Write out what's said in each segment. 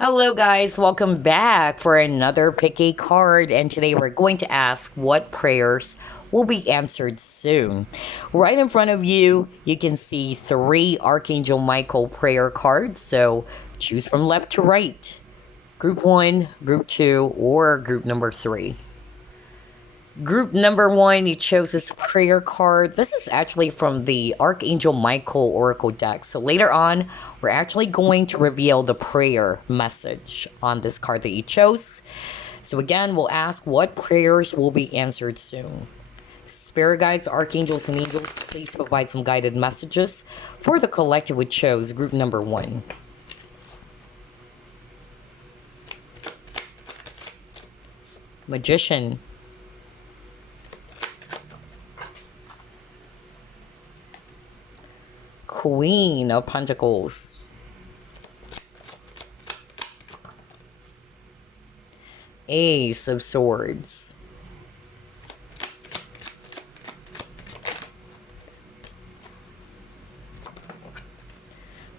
Hello guys, welcome back for another pick a card, and today we're going to ask what prayers will be answered soon. Right in front of you, you can see three Archangel Michael prayer cards, so choose from left to right. Group 1, Group 2, or Group number 3. Group number 1, you chose this prayer card. This is actually from the Archangel Michael Oracle deck. So later on, we're actually going to reveal the prayer message on this card that you chose. So again, we'll ask what prayers will be answered soon. Spirit guides, archangels, and angels, please provide some guided messages for the collective we chose, group number 1. Magician. Queen of Pentacles. Ace of Swords.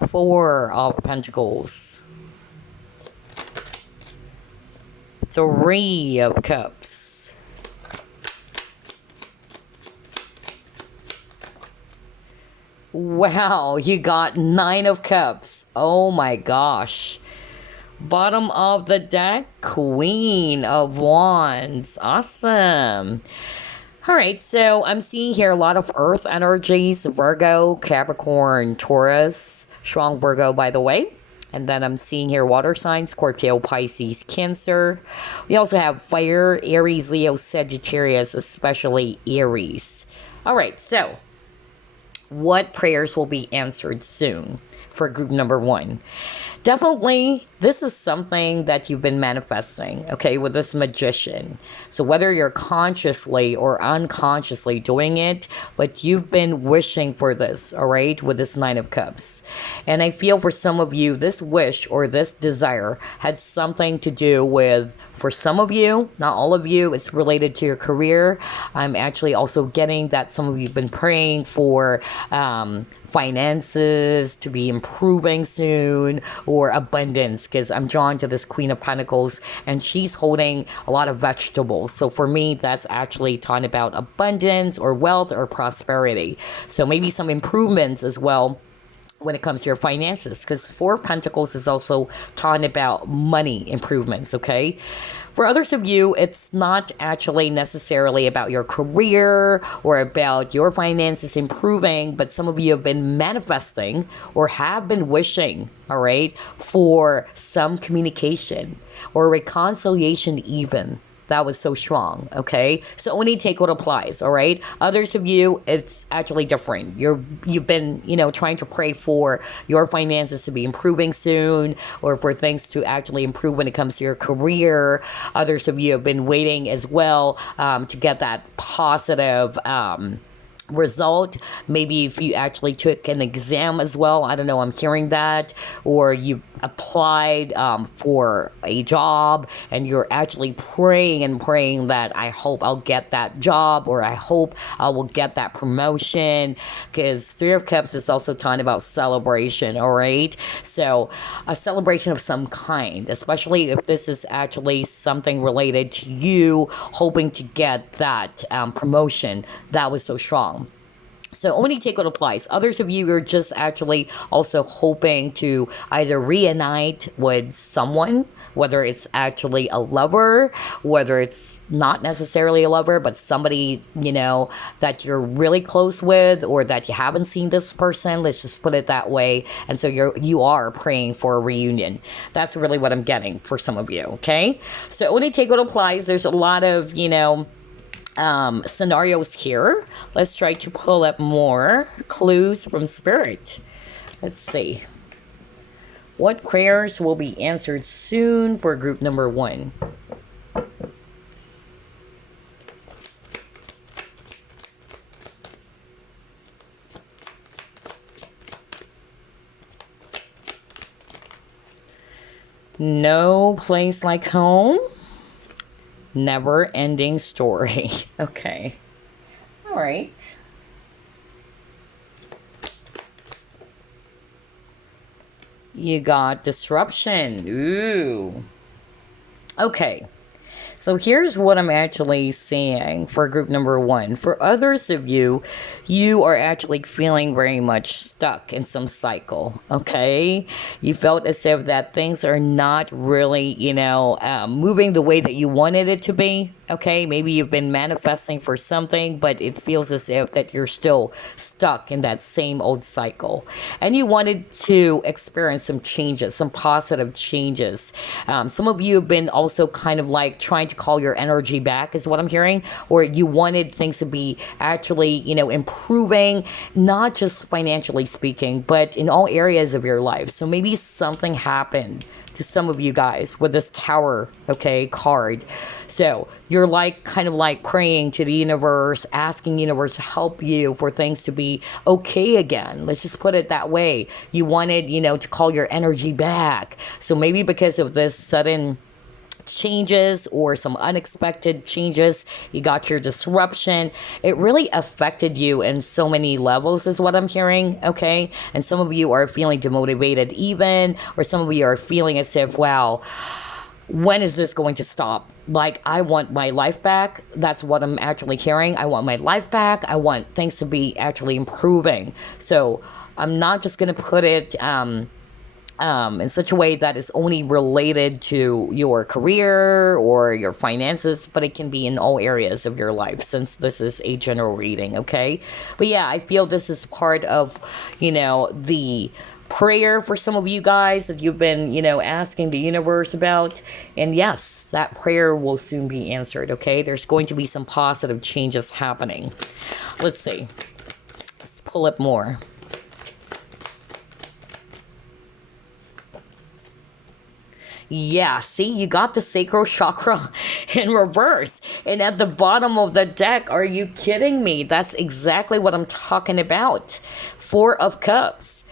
Four of Pentacles. Three of Cups. Wow, you got 9 of Cups. Oh my gosh. Bottom of the deck, Queen of Wands. Awesome. All right, so I'm seeing here a lot of earth energies, Virgo, Capricorn, Taurus, strong Virgo, by the way. And then I'm seeing here water signs, Scorpio, Pisces, Cancer. We also have fire, Aries, Leo, Sagittarius, especially Aries. All right, so what prayers will be answered soon for group number 1? Definitely, this is something that you've been manifesting, okay, with this magician. So whether you're consciously or unconsciously doing it, but you've been wishing for this, all right, with this 9 of Cups. And I feel for some of you, this wish or this desire had something to do with, for some of you, not all of you, it's related to your career. I'm actually also getting that some of you have been praying for finances to be improving soon, or abundance, because I'm drawn to this Queen of Pentacles and she's holding a lot of vegetables. So for me, that's actually talking about abundance or wealth or prosperity. So maybe some improvements as well when it comes to your finances, because Four of Pentacles is also talking about money improvements, okay? For others of you, it's not actually necessarily about your career or about your finances improving, but some of you have been manifesting or have been wishing, all right, for some communication or reconciliation even. That was so strong, okay? So only take what applies, all right? Others of you, it's actually different. You've been, trying to pray for your finances to be improving soon, or for things to actually improve when it comes to your career. Others of you have been waiting as well to get that positive result. Maybe if you actually took an exam as well, I don't know, I'm hearing that, or you applied for a job and you're actually praying and praying that I hope I'll get that job, or I hope I will get that promotion, because Three of Cups is also talking about celebration, all right? So a celebration of some kind, especially if this is actually something related to you hoping to get that promotion. That was so strong. So only take what applies. Others of you are just actually also hoping to either reunite with someone, whether it's actually a lover, whether it's not necessarily a lover, but somebody, that you're really close with, or that you haven't seen this person. Let's just put it that way. And so you are praying for a reunion. That's really what I'm getting for some of you, okay? So only take what applies. There's a lot of, scenarios here. Let's try to pull up more clues from Spirit. Let's see. What prayers will be answered soon for group number 1? No place like home. Never ending story. Okay. All right. You got disruption. Ooh. Okay. So here's what I'm actually seeing for group number one. For others of you, you are actually feeling very much stuck in some cycle, okay? You felt as if that things are not really, moving the way that you wanted it to be, okay? Maybe you've been manifesting for something, but it feels as if that you're still stuck in that same old cycle. And you wanted to experience some changes, some positive changes. Some of you have been also kind of like trying to call your energy back, is what I'm hearing, or you wanted things to be actually, improving, not just financially speaking, but in all areas of your life. So maybe something happened to some of you guys with this tower, okay, card. So you're like kind of like praying to the universe, asking universe to help you for things to be okay again. Let's just put it that way. You wanted, to call your energy back. So maybe because of this sudden changes or some unexpected changes, you got your disruption. It really affected you in so many levels, is what I'm hearing, okay? And some of you are feeling demotivated even, or some of you are feeling as if, wow, when is this going to stop? Like, I want my life back. That's what I'm actually hearing. I want my life back. I want things to be actually improving. So I'm not just going to put it in such a way that is only related to your career or your finances, but it can be in all areas of your life, since this is a general reading, okay? But yeah, I feel this is part of, the prayer for some of you guys that you've been, asking the universe about. And yes, that prayer will soon be answered, okay? There's going to be some positive changes happening. Let's see. Let's pull up more. Yeah, see, you got the sacral chakra in reverse. And at the bottom of the deck, are you kidding me? That's exactly what I'm talking about. Four of Cups.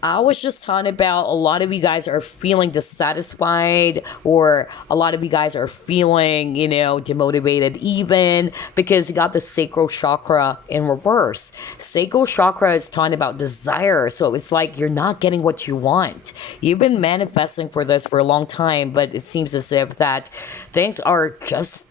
I was just talking about a lot of you guys are feeling dissatisfied, or a lot of you guys are feeling, demotivated even because you got the sacral chakra in reverse. Sacral chakra is talking about desire. So it's like you're not getting what you want. You've been manifesting for this for a long time, but it seems as if that things are just,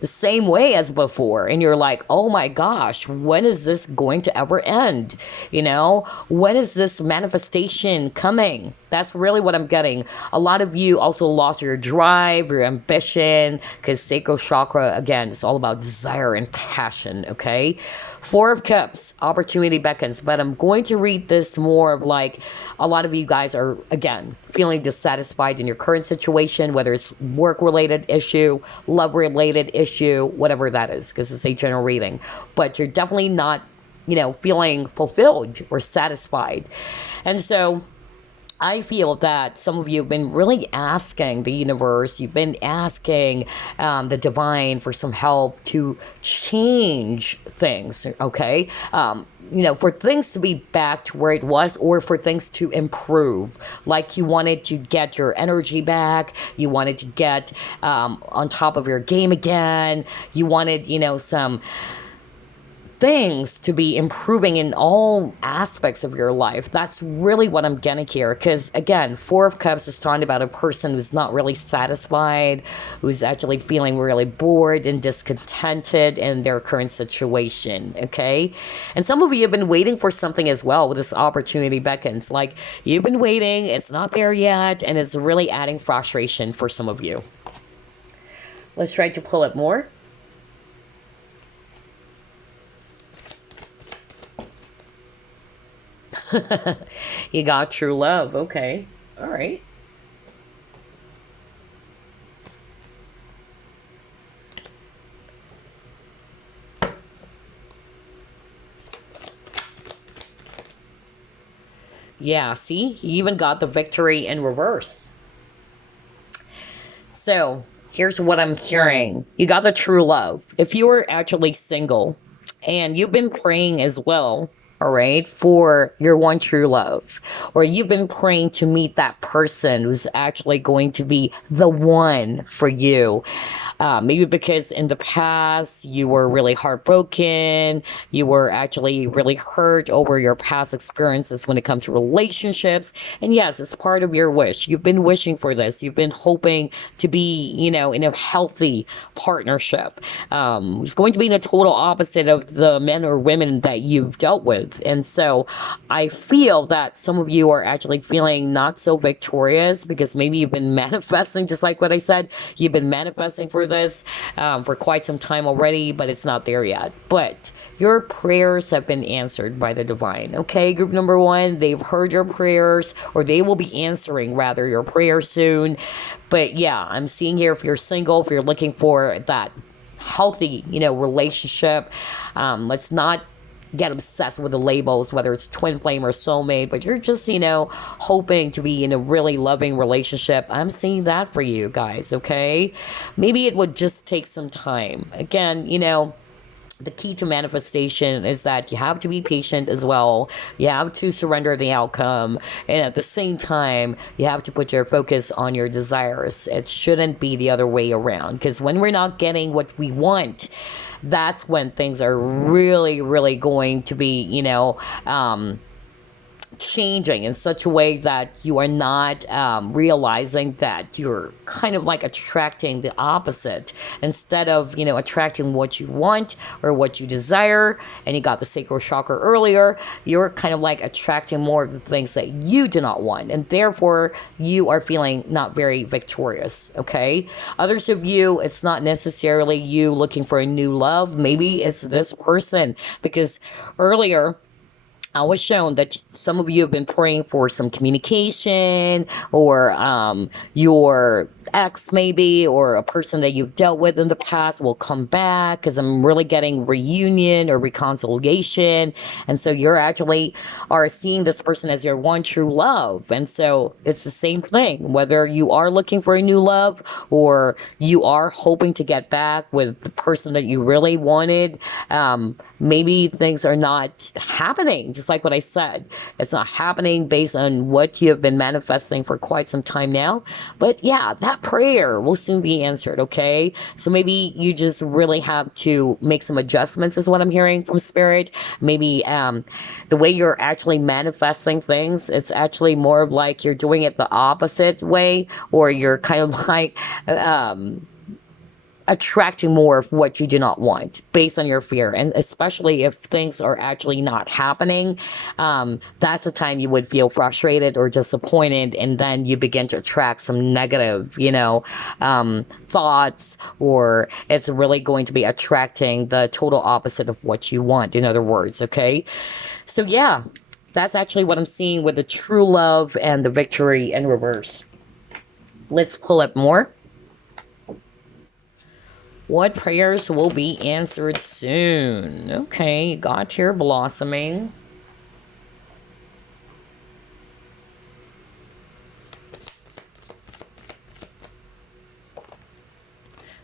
the same way as before, and you're like, oh my gosh, when is this going to ever end? When is this manifestation coming? That's really what I'm getting. A lot of you also lost your drive, your ambition, because sacral chakra, again, it's all about desire and passion, okay? Four of Cups, opportunity beckons, but I'm going to read this more of like a lot of you guys are, again, feeling dissatisfied in your current situation, whether it's work-related issue, love-related issue, whatever that is, because it's a general reading. But you're definitely not, feeling fulfilled or satisfied. And so I feel that some of you have been really asking the universe, you've been asking the divine for some help to change things, okay? For things to be back to where it was, or for things to improve. Like you wanted to get your energy back, you wanted to get on top of your game again, you wanted, some things to be improving in all aspects of your life. That's really what I'm getting here. Because again, Four of Cups is talking about a person who's not really satisfied, who's actually feeling really bored and discontented in their current situation, okay? And some of you have been waiting for something as well with this opportunity beckons. Like, you've been waiting, it's not there yet, and it's really adding frustration for some of you. Let's try to pull it more. You got true love. Okay. All right. Yeah, see? You even got the victory in reverse. So, here's what I'm hearing. You got the true love. If you were actually single and you've been praying as well, all right, for your one true love. Or you've been praying to meet that person who's actually going to be the one for you. Maybe because in the past you were really heartbroken, you were actually really hurt over your past experiences when it comes to relationships. And yes, it's part of your wish. You've been wishing for this. You've been hoping to be, in a healthy partnership. It's going to be the total opposite of the men or women that you've dealt with. And so I feel that some of you are actually feeling not so victorious because maybe you've been manifesting, just like what I said, you've been manifesting for this for quite some time already, but it's not there yet. But your prayers have been answered by the divine. Okay, group number one, they've heard your prayers, or they will be answering rather your prayers soon. But yeah, I'm seeing here, if you're single, if you're looking for that healthy, relationship, let's not get obsessed with the labels, whether it's twin flame or soulmate, but you're just, hoping to be in a really loving relationship. I'm seeing that for you guys, okay? Maybe it would just take some time. Again, the key to manifestation is that you have to be patient as well. You have to surrender the outcome. And at the same time, you have to put your focus on your desires. It shouldn't be the other way around. Because when we're not getting what we want, that's when things are really, really going to be, changing in such a way that you are not realizing that you're kind of like attracting the opposite instead of attracting what you want or what you desire. And you got the sacral chakra earlier, you're kind of like attracting more of the things that you do not want, and therefore you are feeling not very victorious. Okay, others of you, it's not necessarily you looking for a new love. Maybe it's this person, because earlier I was shown that some of you have been praying for some communication, or your ex maybe, or a person that you've dealt with in the past will come back, because I'm really getting reunion or reconciliation. And so you're actually are seeing this person as your one true love. And so it's the same thing, whether you are looking for a new love or you are hoping to get back with the person that you really wanted. Maybe things are not happening, just like what I said. It's not happening based on what you have been manifesting for quite some time now. But yeah, that prayer will soon be answered, okay? So maybe you just really have to make some adjustments, is what I'm hearing from Spirit. Maybe the way you're actually manifesting things, it's actually more of like you're doing it the opposite way, or you're kind of like attracting more of what you do not want based on your fear. And especially if things are actually not happening, that's the time you would feel frustrated or disappointed, and then you begin to attract some negative thoughts, or it's really going to be attracting the total opposite of what you want, in other words. Okay, so yeah, that's actually what I'm seeing with the true love and the victory in reverse. Let's pull up more. What prayers will be answered soon? Okay, you got here blossoming.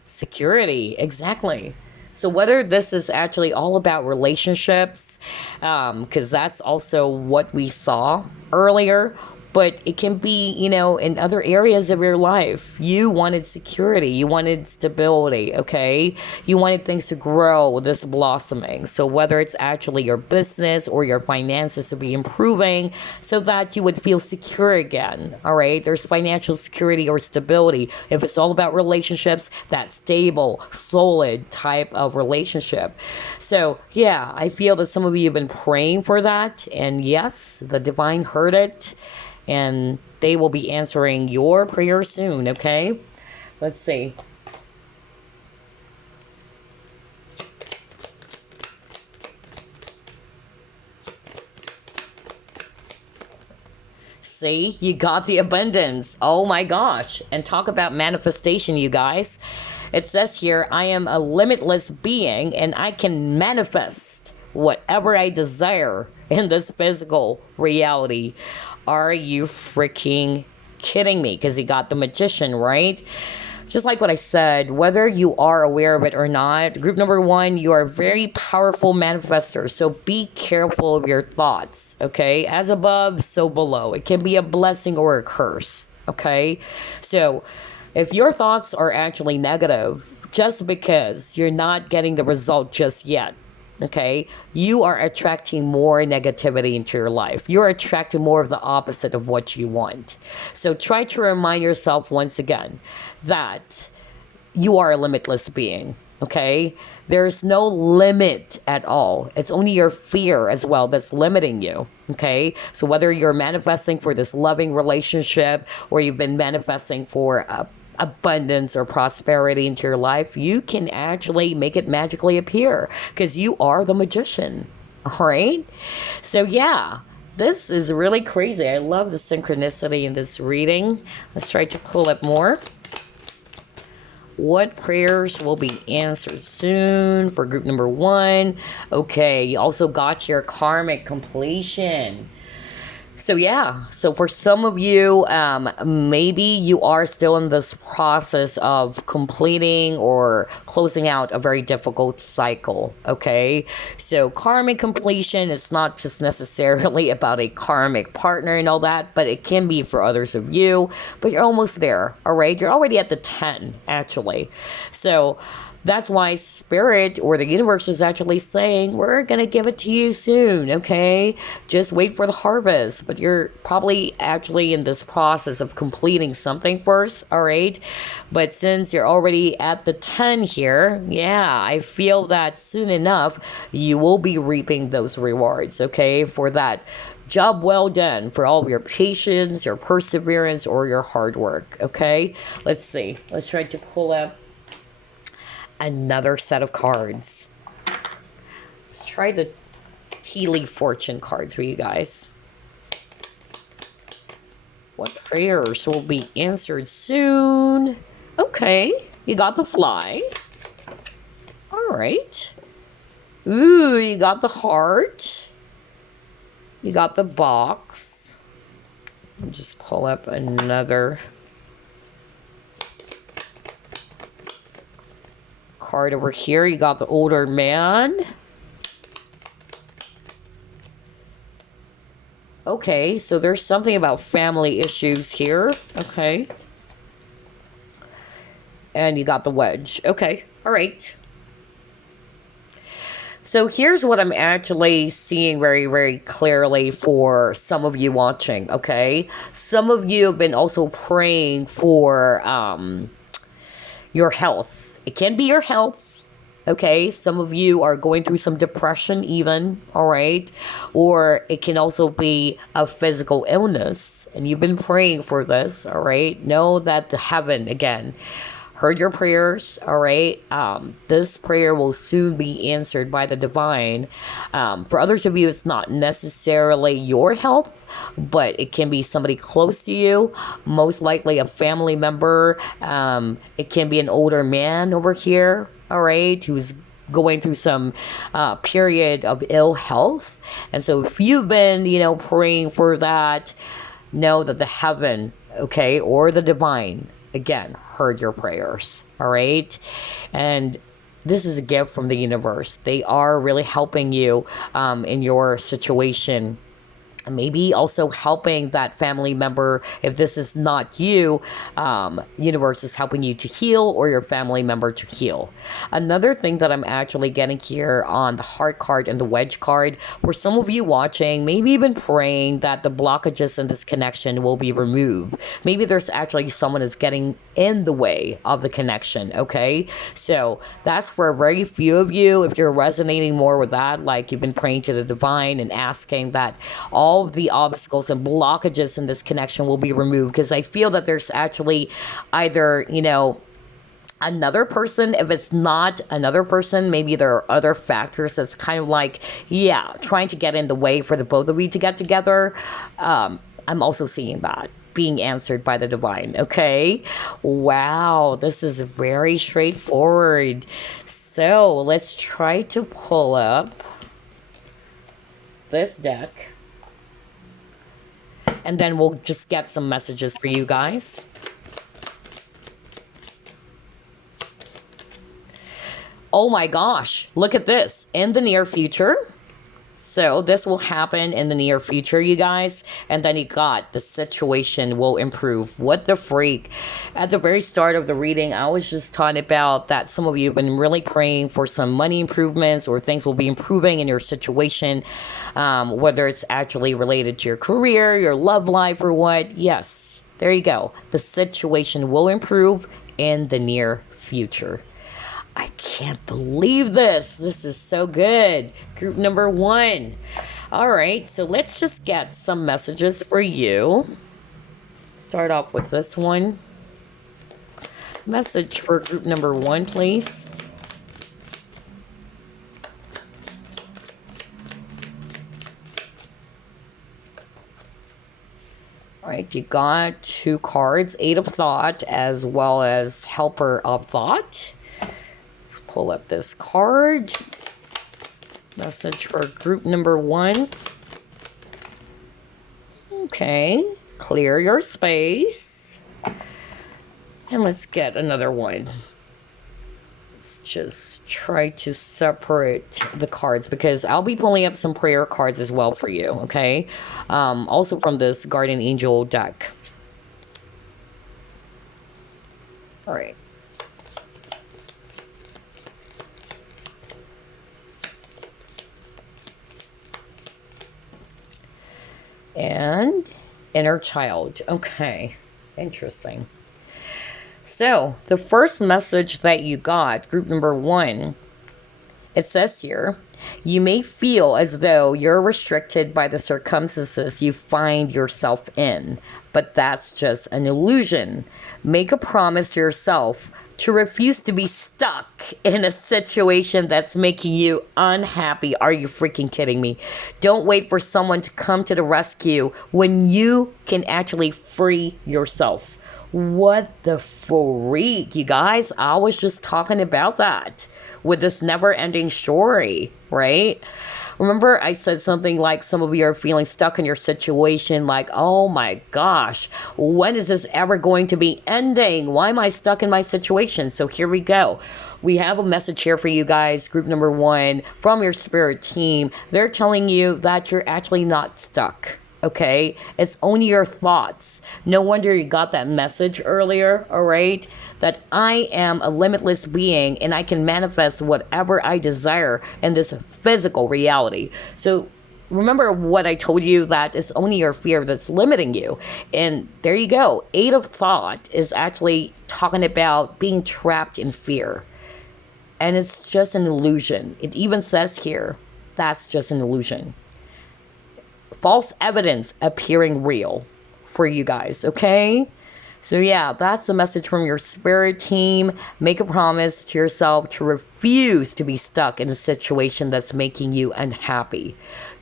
Security, exactly. So whether this is actually all about relationships, because that's also what we saw earlier, but it can be, in other areas of your life. You wanted security, you wanted stability, okay? You wanted things to grow, this blossoming. So whether it's actually your business or your finances to be improving so that you would feel secure again, all right? There's financial security or stability. If it's all about relationships, that stable, solid type of relationship. So yeah, I feel that some of you have been praying for that, and yes, the divine heard it, and they will be answering your prayer soon, okay? Let's see. See, you got the abundance. Oh my gosh. And talk about manifestation, you guys. It says here, I am a limitless being, and I can manifest whatever I desire in this physical reality. Are you freaking kidding me? Because he got the magician, right? just like what I said, whether you are aware of it or not, group number one, you are very powerful manifestors. So be careful of your thoughts, okay? As above, so below. It can be a blessing or a curse, okay? So if your thoughts are actually negative, just because you're not getting the result just yet, okay, you are attracting more negativity into your life. You're attracting more of the opposite of what you want. So try to remind yourself once again that you are a limitless being, okay? There's no limit at all. It's only your fear as well that's limiting you, okay? So whether you're manifesting for this loving relationship or you've been manifesting for abundance or prosperity into your life, you can actually make it magically appear because you are the magician. All right. So yeah, this is really crazy. I love the synchronicity in this reading. Let's try to pull up more. What prayers will be answered soon for group number one? Okay, you also got your karmic completion. So yeah, so for some of you, maybe you are still in this process of completing or closing out a very difficult cycle, okay? So karmic completion is not just necessarily about a karmic partner and all that, but it can be for others of you, but you're almost there, all right? You're already at the 10, actually. So that's why Spirit or the universe is actually saying, we're going to give it to you soon, okay? Just wait for the harvest. But you're probably actually in this process of completing something first, all right? But since you're already at the 10 here, yeah, I feel that soon enough, you will be reaping those rewards, okay? For that job well done, for all of your patience, your perseverance, or your hard work, okay? Let's see. Let's try to pull up another set of cards. Let's try the tea leaf fortune cards for you guys. What prayers will be answered soon? Okay, you got the fly. All right. Ooh, you got the heart. You got the box. I'll just pull up another card over here. You got the older man. Okay, so there's something about family issues here. Okay. And you got the wedge. Okay, all right. So here's what I'm actually seeing very, very clearly for some of you watching, okay? Some of you have been also praying for your health. It can be your health, okay? Some of you are going through some depression even, all right? Or it can also be a physical illness, and you've been praying for this, all right? Know that the heaven, again, heard your prayers, all right? This prayer will soon be answered by the divine. For others of you, it's not necessarily your health, but it can be somebody close to you, most likely a family member. It can be an older man over here, all right, who's going through some period of ill health. And so if you've been, praying for that, know that the heaven, okay, or the divine, again, heard your prayers, all right? And this is a gift from the universe. They are really helping you in your situation. Maybe also helping that family member. If this is not you, universe is helping you to heal, or your family member to heal. Another thing that I'm actually getting here on the heart card and the wedge card, for some of you watching, maybe you've been praying that the blockages in this connection will be removed. Maybe there's actually someone that's getting in the way of the connection, okay? So that's for very few of you. If you're resonating more with that, like you've been praying to the divine and asking that all of the obstacles and blockages in this connection will be removed, because I feel that there's actually either, another person. If it's not another person, maybe there are other factors that's kind of like, trying to get in the way for the both of you to get together. I'm also seeing that being answered by the divine, okay? Wow, this is very straightforward. So let's try to pull up this deck, and then we'll just get some messages for you guys. Oh my gosh, look at this. In the near future. So this will happen in the near future, you guys. And then you got the situation will improve. What the freak? At the very start of the reading, I was just talking about that some of you have been really praying for some money improvements or things will be improving in your situation, whether it's actually related to your career, your love life, or what. Yes, there you go. The situation will improve in the near future. I can't believe this. This is so good. Group number 1. All right, so let's just get some messages for you. Start off with this one. Message for group number 1, please. All right, you got 2 cards, 8 of Thought as well as Helper of Thought. Let's pull up this card. Message for group number 1. Okay, clear your space. And let's get another one. Let's just try to separate the cards because I'll be pulling up some prayer cards as well for you, okay? Also from this Guardian Angel deck. All right. And inner child. Okay, interesting. So the first message that you got, group number 1, it says here, you may feel as though you're restricted by the circumstances you find yourself in, but that's just an illusion. Make a promise to yourself to refuse to be stuck in a situation that's making you unhappy. Are you freaking kidding me? Don't wait for someone to come to the rescue when you can actually free yourself. What the freak, you guys? I was just talking about that with this never-ending story, right? Remember I said something like some of you are feeling stuck in your situation, like, oh my gosh, when is this ever going to be ending? Why am I stuck in my situation? So here we go. We have a message here for you guys, group number 1, from your spirit team. They're telling you that you're actually not stuck. Okay, it's only your thoughts. No wonder you got that message earlier, all right? That I am a limitless being and I can manifest whatever I desire in this physical reality. So remember what I told you, that it's only your fear that's limiting you. And there you go. 8 of Thought is actually talking about being trapped in fear. And it's just an illusion. It even says here, that's just an illusion. False evidence appearing real for you guys, okay? So yeah, that's the message from your spirit team. Make a promise to yourself to refuse to be stuck in a situation that's making you unhappy.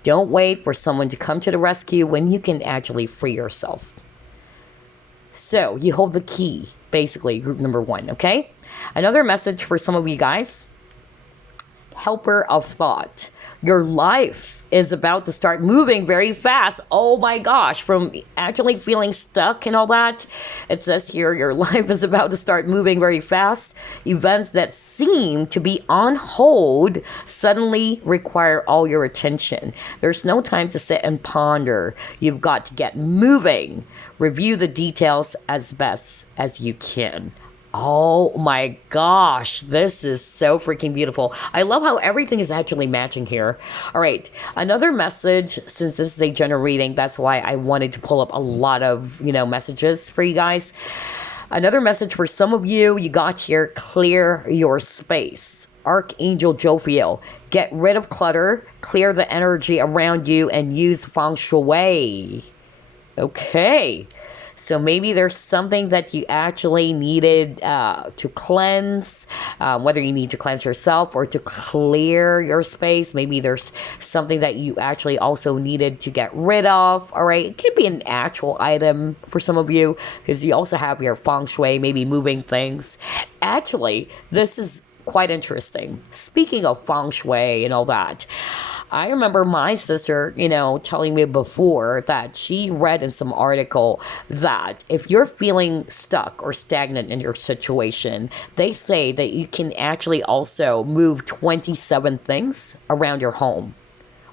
Don't wait for someone to come to the rescue when you can actually free yourself. So you hold the key, basically, group number 1, okay? Another message for some of you guys. Helper of Thought. Your life is about to start moving very fast. Oh my gosh, from actually feeling stuck and all that, it says here your life is about to start moving very fast. Events that seem to be on hold suddenly require all your attention. There's no time to sit and ponder. You've got to get moving. Review the details as best as you can. Oh my gosh, this is so freaking beautiful. I love how everything is actually matching here. All right, another message, since this is a general reading, that's why I wanted to pull up a lot of, messages for you guys. Another message for some of you, you got here, clear your space. Archangel Jophiel, get rid of clutter, clear the energy around you, and use feng shui. Okay. So maybe there's something that you actually needed to cleanse, whether you need to cleanse yourself or to clear your space. Maybe there's something that you actually also needed to get rid of, all right? It could be an actual item for some of you because you also have your feng shui, maybe moving things. Actually, this is quite interesting. Speaking of feng shui and all that, I remember my sister, telling me before that she read in some article that if you're feeling stuck or stagnant in your situation, they say that you can actually also move 27 things around your home.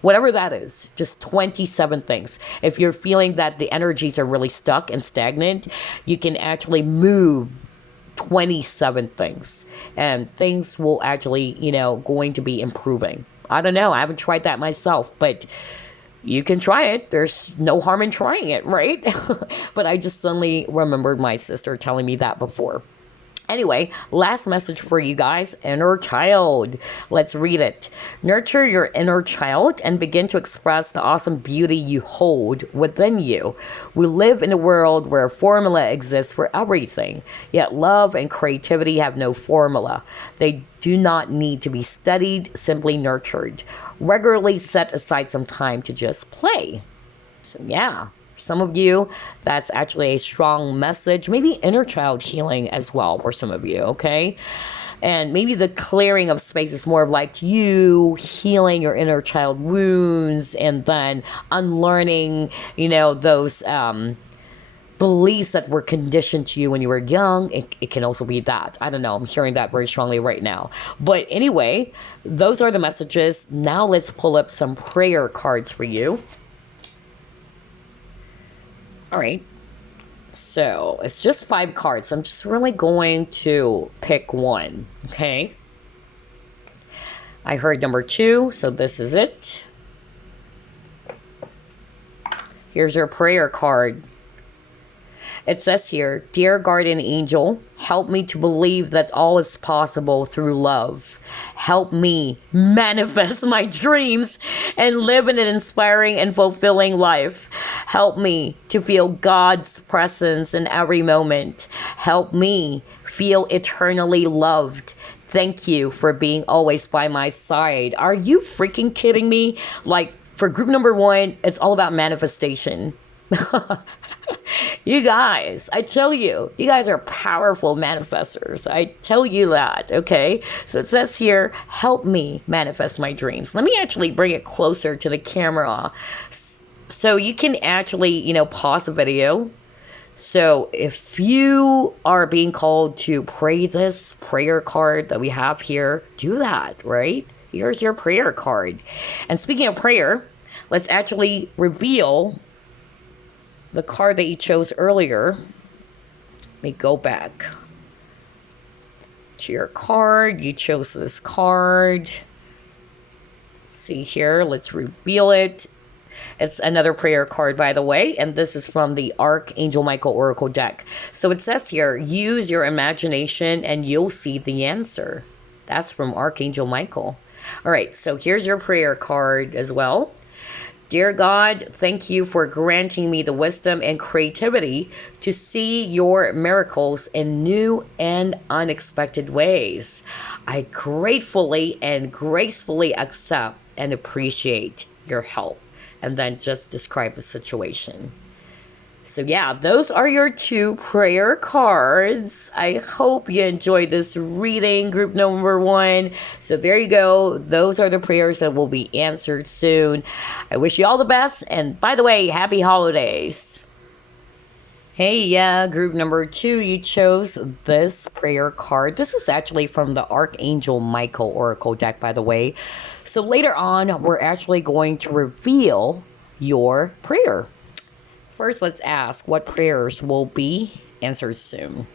Whatever that is, just 27 things. If you're feeling that the energies are really stuck and stagnant, you can actually move 27 things and things will actually, going to be improving. I don't know. I haven't tried that myself, but you can try it. There's no harm in trying it, right? But I just suddenly remembered my sister telling me that before. Anyway, last message for you guys, inner child. Let's read it. Nurture your inner child and begin to express the awesome beauty you hold within you. We live in a world where a formula exists for everything, yet love and creativity have no formula. They do not need to be studied, simply nurtured. Regularly set aside some time to just play. So yeah. Some of you, that's actually a strong message. Maybe inner child healing as well for some of you, okay? And maybe the clearing of space is more of like you healing your inner child wounds and then unlearning, those beliefs that were conditioned to you when you were young. It can also be that. I don't know. I'm hearing that very strongly right now. But anyway, those are the messages. Now let's pull up some prayer cards for you. All right, so it's just 5 cards. So I'm just really going to pick one, okay? I heard number 2, so this is it. Here's your prayer card. It says here, Dear Guardian Angel, help me to believe that all is possible through love. Help me manifest my dreams and live in an inspiring and fulfilling life. Help me to feel God's presence in every moment. Help me feel eternally loved. Thank you for being always by my side. Are you freaking kidding me? Like, for group number 1, it's all about manifestation. You guys, I tell you, you guys are powerful manifestors. I tell you that, okay? So it says here, help me manifest my dreams. Let me actually bring it closer to the camera so you can actually, pause the video. So if you are being called to pray this prayer card that we have here, do that, right? Here's your prayer card. And speaking of prayer, let's actually reveal the card that you chose earlier. Let me go back to your card. You chose this card. Let's see here. Let's reveal it. It's another prayer card, by the way, and this is from the Archangel Michael Oracle deck. So it says here, use your imagination and you'll see the answer. That's from Archangel Michael. All right, so here's your prayer card as well. Dear God, thank you for granting me the wisdom and creativity to see your miracles in new and unexpected ways. I gratefully and gracefully accept and appreciate your help. And then just describe the situation. So yeah, those are your 2 prayer cards. I hope you enjoyed this reading, group number 1. So there you go. Those are the prayers that will be answered soon. I wish you all the best. And by the way, happy holidays. Hey, yeah, group number 2, you chose this prayer card. This is actually from the Archangel Michael Oracle deck, by the way. So later on, we're actually going to reveal your prayer. First, let's ask what prayers will be answered soon.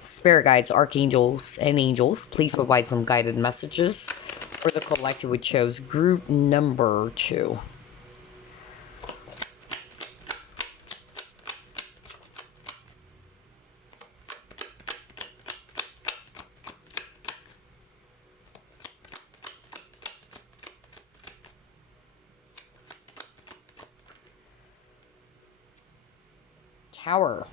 Spirit guides, archangels, and angels, please provide some guided messages for the collective we chose, group number 2. Tower.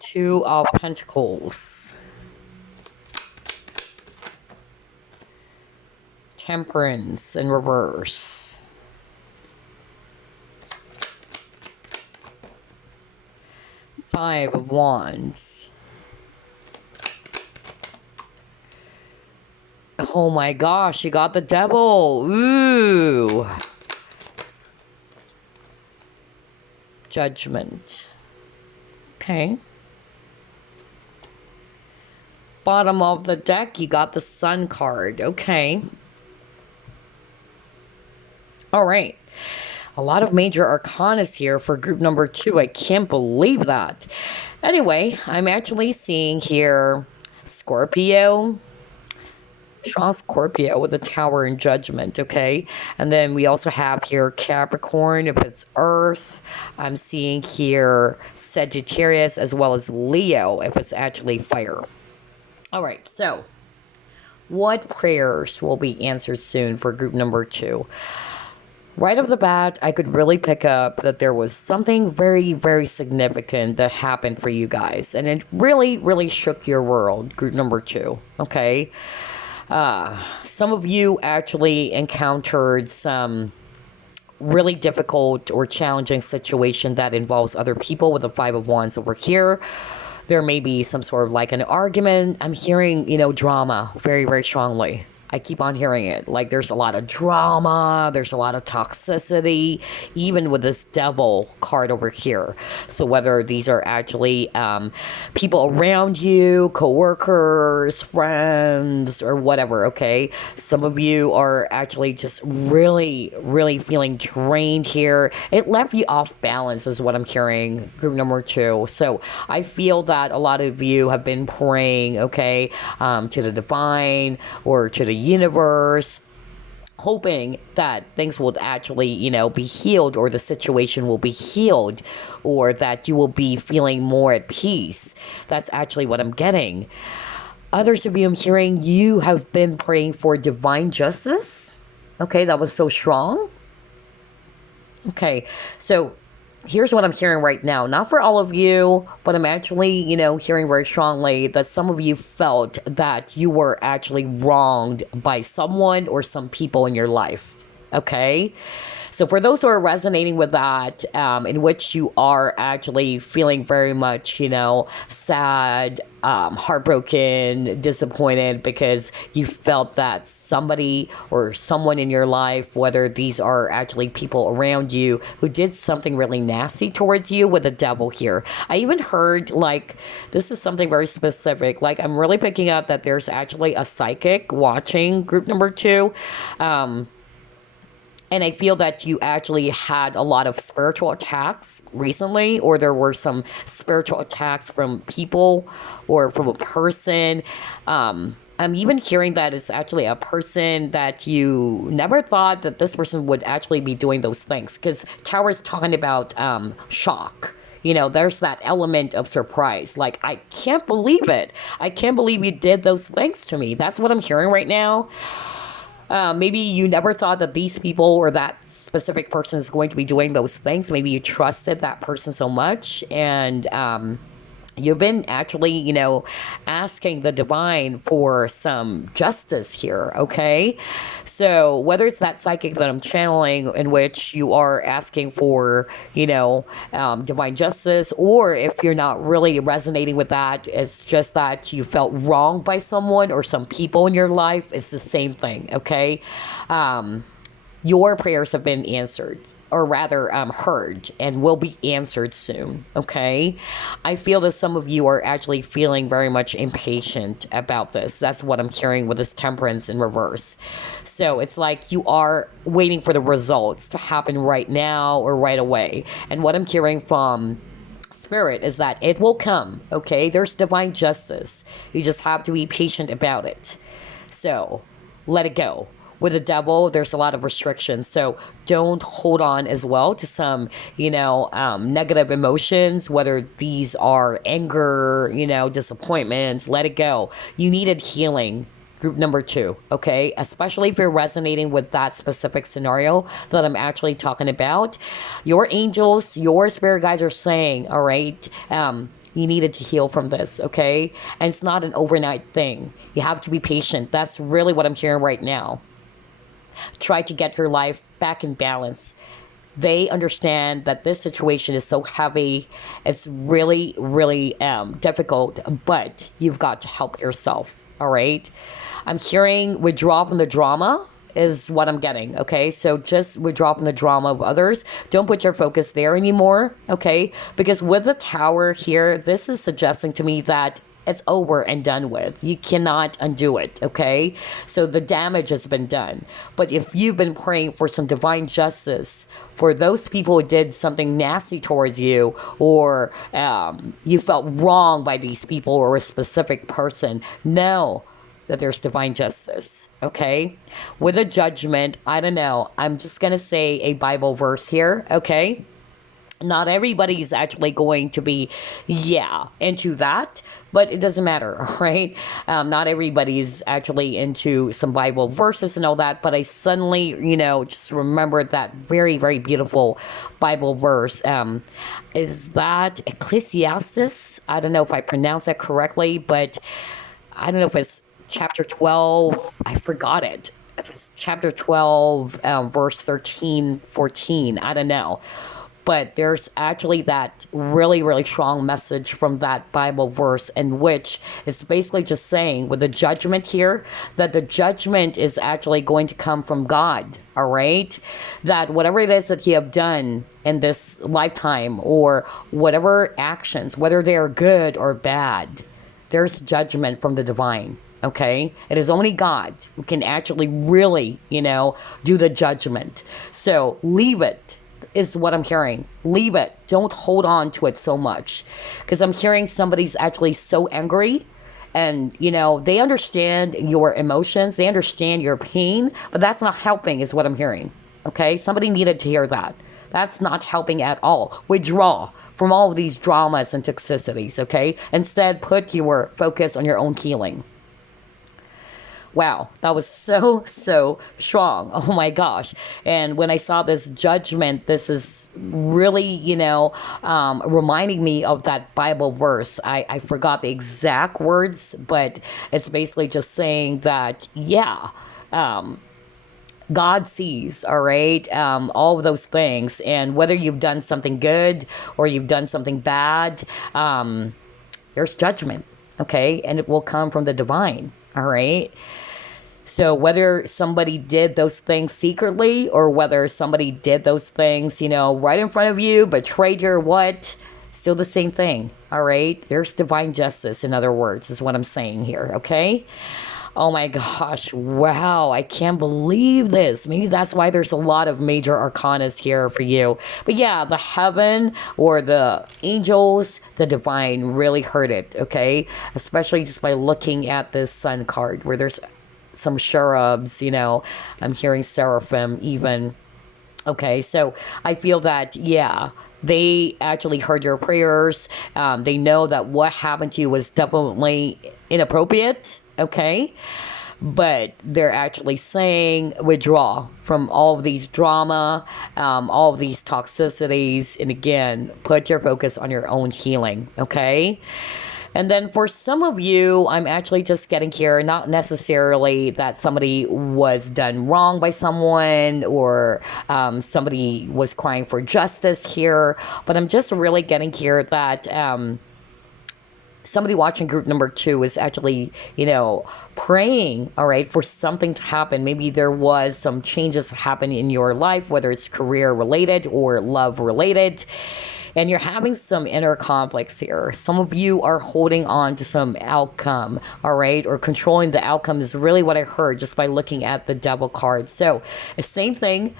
Two of Pentacles. Temperance in reverse. Five of Wands. Oh my gosh, you got the Devil. Ooh. Judgment. Okay. Bottom of the deck, you got the Sun card. Okay. All right. A lot of major arcanas here for group number 2. I can't believe that. Anyway, I'm actually seeing here Scorpio. Strong Scorpio with the Tower and Judgment, okay? And then we also have here Capricorn if it's Earth. I'm seeing here Sagittarius as well as Leo if it's actually fire. All right, so what prayers will be answered soon for group number 2? Right off the bat, I could really pick up that there was something very, very significant that happened for you guys. And it really, really shook your world, group number 2, okay? Some of you actually encountered some really difficult or challenging situation that involves other people with the Five of Wands over here. There may be some sort of like an argument. I'm hearing, drama very, very strongly. I keep on hearing it. Like there's a lot of drama, there's a lot of toxicity, even with this Devil card over here. So whether these are actually people around you, coworkers, friends, or whatever, okay? Some of you are actually just really, really feeling drained here. It left you off balance is what I'm hearing, group number 2. So I feel that a lot of you have been praying, okay, to the divine or to the universe, hoping that things will actually, be healed, or the situation will be healed, or that you will be feeling more at peace. That's actually what I'm getting. Others of you, I'm hearing you have been praying for divine justice. Okay, that was so strong. Okay, so here's what I'm hearing right now. Not for all of you, but I'm actually, hearing very strongly that some of you felt that you were actually wronged by someone or some people in your life. Okay? So for those who are resonating with that, in which you are actually feeling very much, sad, heartbroken, disappointed because you felt that somebody or someone in your life, whether these are actually people around you, who did something really nasty towards you with the Devil here. I even heard, this is something very specific. I'm really picking up that there's actually a psychic watching group number 2. And I feel that you actually had a lot of spiritual attacks recently, or there were some spiritual attacks from people or from a person. I'm even hearing that it's actually a person that you never thought that this person would actually be doing those things. Because Tower is talking about shock. There's that element of surprise. I can't believe it. I can't believe you did those things to me. That's what I'm hearing right now. Maybe you never thought that these people or that specific person is going to be doing those things. Maybe you trusted that person so much, and you've been actually, asking the divine for some justice here, okay? So whether it's that psychic that I'm channeling, in which you are asking for, divine justice, or if you're not really resonating with that, it's just that you felt wronged by someone or some people in your life, it's the same thing, okay? Your prayers have been answered. Or rather, heard, and will be answered soon, okay? I feel that some of you are actually feeling very much impatient about this. That's what I'm hearing with this Temperance in reverse. So it's like you are waiting for the results to happen right now or right away. And what I'm hearing from Spirit is that it will come, okay? There's divine justice. You just have to be patient about it. So, let it go. With the Devil, there's a lot of restrictions, so don't hold on as well to some, negative emotions, whether these are anger, disappointments. Let it go. You needed healing, group number 2, okay? Especially if you're resonating with that specific scenario that I'm actually talking about. Your angels, your spirit guides are saying, all right, you needed to heal from this, okay? And it's not an overnight thing. You have to be patient. That's really what I'm hearing right now. Try to get your life back in balance. They understand that this situation is so heavy. It's really, really difficult, but you've got to help yourself. All right. I'm hearing withdraw from the drama is what I'm getting. Okay. So just withdraw from the drama of others. Don't put your focus there anymore. Okay. Because with the tower here, this is suggesting to me that it's over and done with. You cannot undo it, okay? So the damage has been done. But if you've been praying for some divine justice for those people who did something nasty towards you, or you felt wrong by these people or a specific person, know that there's divine justice, okay? With a judgment, I don't know. I'm just going to say a Bible verse here, okay? Not everybody's actually going to be, into that, but it doesn't matter, right? Not everybody's actually into some Bible verses and all that, but I suddenly, just remembered that very, very beautiful Bible verse. Is that Ecclesiastes? I don't know if I pronounced that correctly, but I don't know if it's chapter 12. I forgot it. If it's chapter 12, verse 13, 14, I don't know. But there's actually that really, really strong message from that Bible verse, in which it's basically just saying with the judgment here, that the judgment is actually going to come from God, all right? That whatever it is that you have done in this lifetime, or whatever actions, whether they are good or bad, there's judgment from the divine. Okay, it is only God who can actually really, do the judgment. So leave it, is what I'm hearing. Leave it. Don't hold on to it so much. Because I'm hearing somebody's actually so angry, and, they understand your emotions. They understand your pain, but that's not helping, is what I'm hearing. Okay, somebody needed to hear that. That's not helping at all. Withdraw from all of these dramas and toxicities, okay? Instead, put your focus on your own healing. Wow, that was so, so strong. Oh my gosh. And when I saw this judgment, this is really, reminding me of that Bible verse. I forgot the exact words, but it's basically just saying that, God sees, all right, all of those things. And whether you've done something good or you've done something bad, there's judgment, okay? And it will come from the divine, all right? So whether somebody did those things secretly, or whether somebody did those things, right in front of you, betrayed you or what, still the same thing, all right? There's divine justice, in other words, is what I'm saying here, okay? Oh my gosh, wow, I can't believe this. Maybe that's why there's a lot of major arcanas here for you. But yeah, the heaven or the angels, the divine really heard it, okay? Especially just by looking at this sun card, where there's some cherubs, I'm hearing seraphim even. Okay, so I feel that, they actually heard your prayers. They know that what happened to you was definitely inappropriate, okay? But they're actually saying withdraw from all of these drama, all of these toxicities, and again, put your focus on your own healing, okay? And then for some of you, I'm actually just getting here, not necessarily that somebody was done wrong by someone, or somebody was crying for justice here, but I'm just really getting here that somebody watching group number 2 is actually, praying, all right, for something to happen. Maybe there was some changes happen in your life, whether it's career related or love related. And you're having some inner conflicts here. Some of you are holding on to some outcome, all right? Or controlling the outcome is really what I heard just by looking at the Devil card. So the same thing.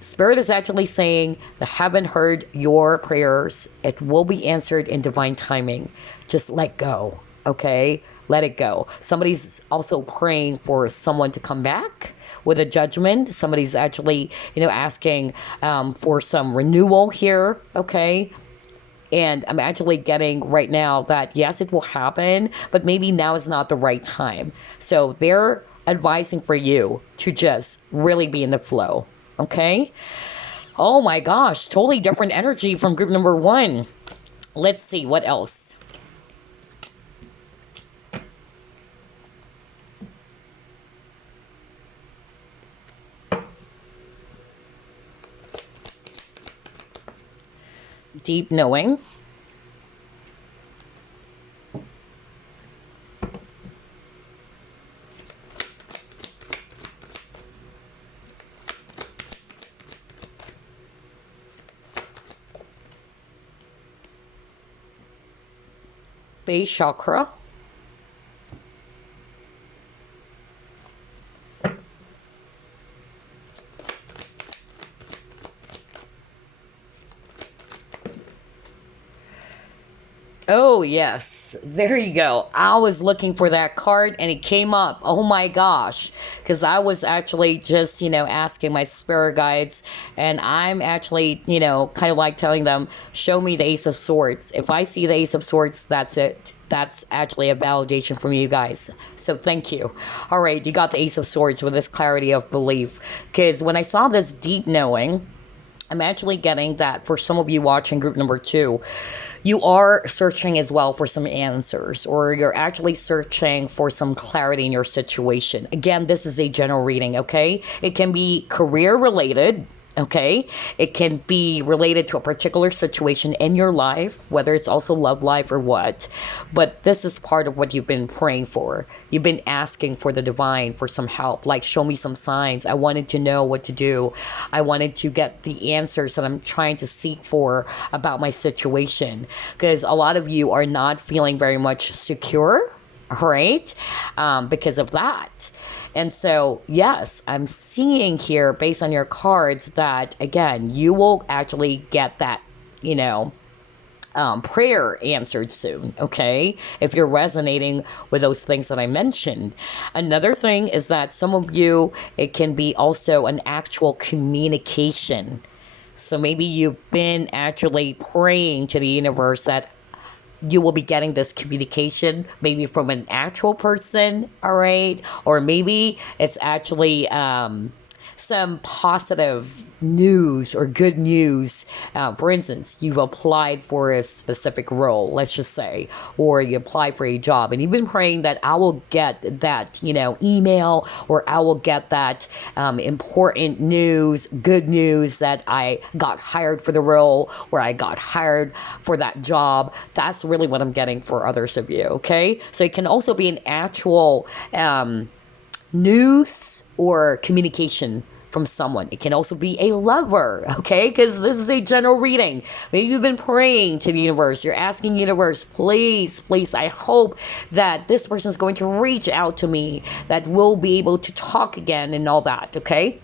Spirit is actually saying the heaven heard your prayers. It will be answered in divine timing. Just let go, okay? Let it go. Somebody's also praying for someone to come back with a judgment. Somebody's actually, asking for some renewal here, okay? And I'm actually getting right now that, yes, it will happen, but maybe now is not the right time. So they're advising for you to just really be in the flow, okay? Oh my gosh, totally different energy from group number 1. Let's see, what else? deep knowing. Base chakra. Oh, yes. There you go. I was looking for that card and it came up. Oh my gosh. Because I was actually just, asking my spirit guides, and I'm actually, kind of like telling them, show me the Ace of Swords. If I see the Ace of Swords, that's it. That's actually a validation from you guys. So thank you. All right, you got the Ace of Swords with this clarity of belief. Because when I saw this deep knowing, I'm actually getting that for some of you watching group number 2, you are searching as well for some answers, or you're actually searching for some clarity in your situation. Again, this is a general reading, okay? It can be career related. Okay, it can be related to a particular situation in your life, whether it's also love life or what. But this is part of what you've been praying for. You've been asking for the divine for some help, like show me some signs. I wanted to know what to do. I wanted to get the answers that I'm trying to seek for about my situation, because a lot of you are not feeling very much secure, right? Because of that. And so, yes, I'm seeing here based on your cards that, again, you will actually get that, prayer answered soon, okay? If you're resonating with those things that I mentioned. Another thing is that some of you, it can be also an actual communication. So maybe you've been actually praying to the universe that you will be getting this communication maybe from an actual person, all right? Or maybe it's actually some positive news or good news. For instance, you've applied for a specific role, let's just say, or you applied for a job and you've been praying that I will get that, email, or I will get that important news, good news that I got hired for the role, or I got hired for that job. That's really what I'm getting for others of you, okay? So it can also be an actual news or communication from someone. It can also be a lover, okay? Because this is a general reading. Maybe you've been praying to the universe. You're asking universe, please, please, I hope that this person is going to reach out to me, that we'll be able to talk again and all that, okay?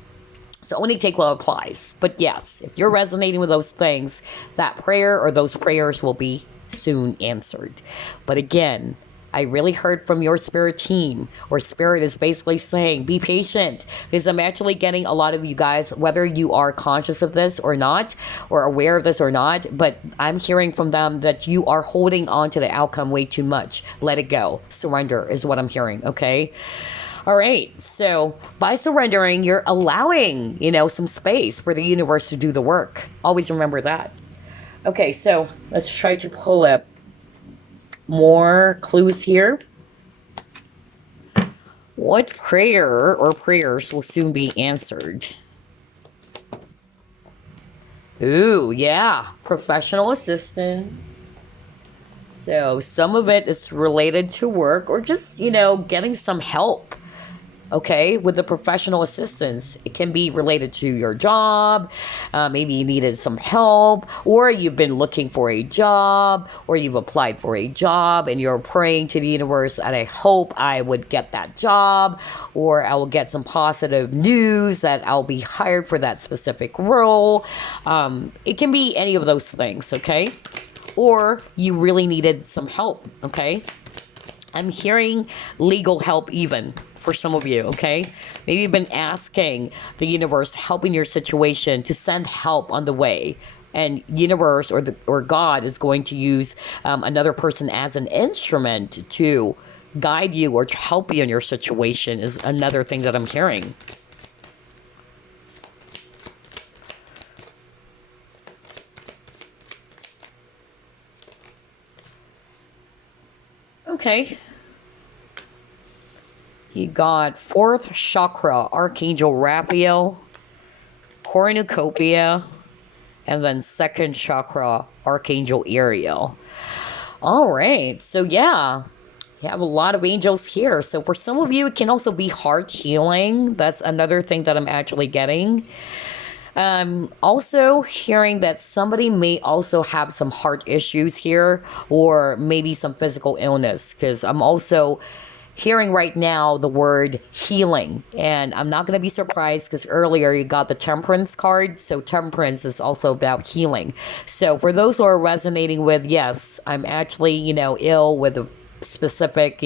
So only take what applies. But yes, if you're resonating with those things, that prayer or those prayers will be soon answered. But again, I really heard from your spirit team, or spirit is basically saying, be patient, because I'm actually getting a lot of you guys, whether you are conscious of this or not, or aware of this or not, but I'm hearing from them that you are holding on to the outcome way too much. Let it go. Surrender is what I'm hearing, okay? All right, so by surrendering, you're allowing, some space for the universe to do the work. Always remember that. Okay, so let's try to pull up more clues here. What prayer or prayers will soon be answered? Ooh, yeah, professional assistance. So some of it is related to work, or just, getting some help. Okay, with the professional assistance, it can be related to your job. Maybe you needed some help, or you've been looking for a job, or you've applied for a job and you're praying to the universe, and I hope I would get that job, or I will get some positive news that I'll be hired for that specific role. It can be any of those things, okay? Or you really needed some help, okay? I'm hearing legal help even for some of you, okay? Maybe you've been asking the universe to help in your situation, to send help on the way. And universe or God is going to use another person as an instrument to guide you or to help you in your situation, is another thing that I'm hearing. Okay. You got 4th chakra, Archangel Raphael, cornucopia, And then second chakra, Archangel Ariel. All right. So yeah, you have a lot of angels here. So for some of you, it can also be heart healing. That's another thing that I'm actually getting. Also hearing that somebody may also have some heart issues here, or maybe some physical illness, because I'm also hearing right now the word healing, and I'm not going to be surprised because earlier you got the temperance card. So temperance is also about healing. So for those who are resonating with, yes, I'm actually, ill with a specific,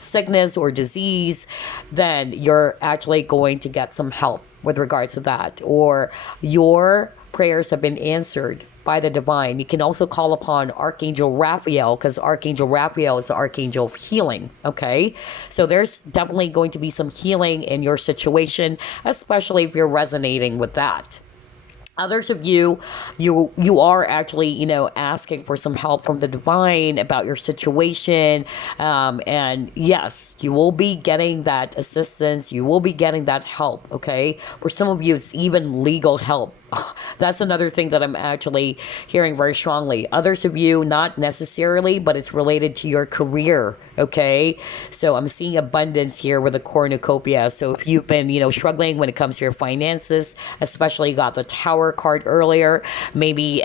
sickness or disease, then you're actually going to get some help with regards to that, or your prayers have been answered by the divine. You can also call upon Archangel Raphael, because Archangel Raphael is the archangel of healing. Okay, so there's definitely going to be some healing in your situation, especially if you're resonating with that. Others of you are actually, asking for some help from the divine about your situation. And yes, you will be getting that assistance. You will be getting that help. Okay. For some of you, it's even legal help. That's another thing that I'm actually hearing very strongly. Others of you, not necessarily, but it's related to your career. Okay. So I'm seeing abundance here with the cornucopia. So if you've been, struggling when it comes to your finances, especially you got the Tower card earlier, maybe,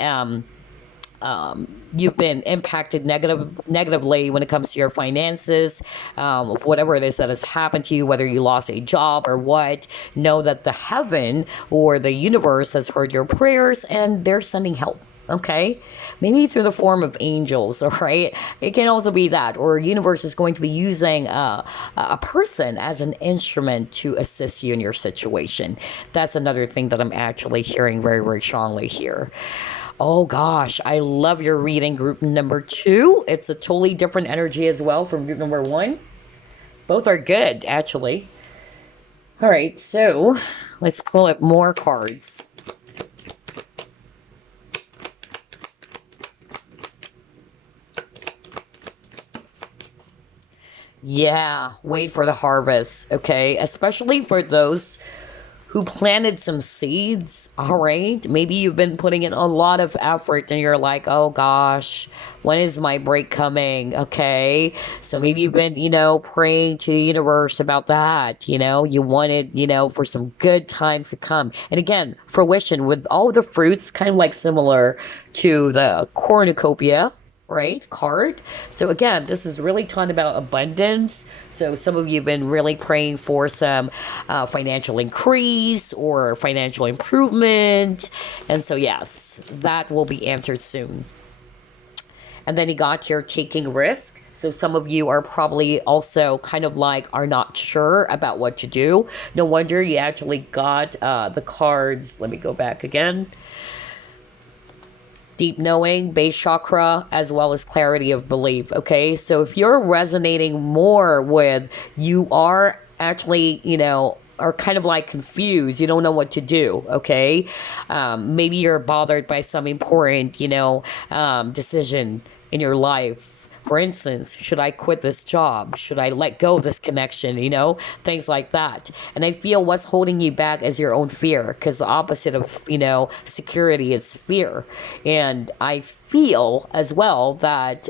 you've been impacted negatively when it comes to your finances, whatever it is that has happened to you, whether you lost a job or what, know that the heaven or the universe has heard your prayers and they're sending help. Okay, maybe through the form of angels. All right, it can also be that, or universe is going to be using a person as an instrument to assist you in your situation. That's another thing that I'm actually hearing very, very strongly here. Oh gosh, I love your reading, group number 2. It's a totally different energy as well from group number 1. Both are good, actually. All right, so let's pull up more cards. Yeah, wait for the harvest, okay? Especially for those who planted some seeds, all right? Maybe you've been putting in a lot of effort and you're like, oh gosh, when is my break coming? Okay. So maybe you've been, praying to the universe about that. You wanted, for some good times to come. And again, fruition with all the fruits, kind of like similar to the cornucopia, right, card. So again, this is really talking about abundance. So some of you have been really praying for some financial increase or financial improvement. And so yes, that will be answered soon. And then you got here taking risk. So some of you are probably also kind of like are not sure about what to do. No wonder you actually got the cards. Let me go back again. Deep knowing, base chakra, as well as clarity of belief. Okay, so if you're resonating more with, you are actually, are kind of like confused, you don't know what to do. Okay, maybe you're bothered by some important, decision in your life. For instance, should I quit this job? Should I let go of this connection? Things like that. And I feel what's holding you back is your own fear, because the opposite of, security is fear. And I feel as well that,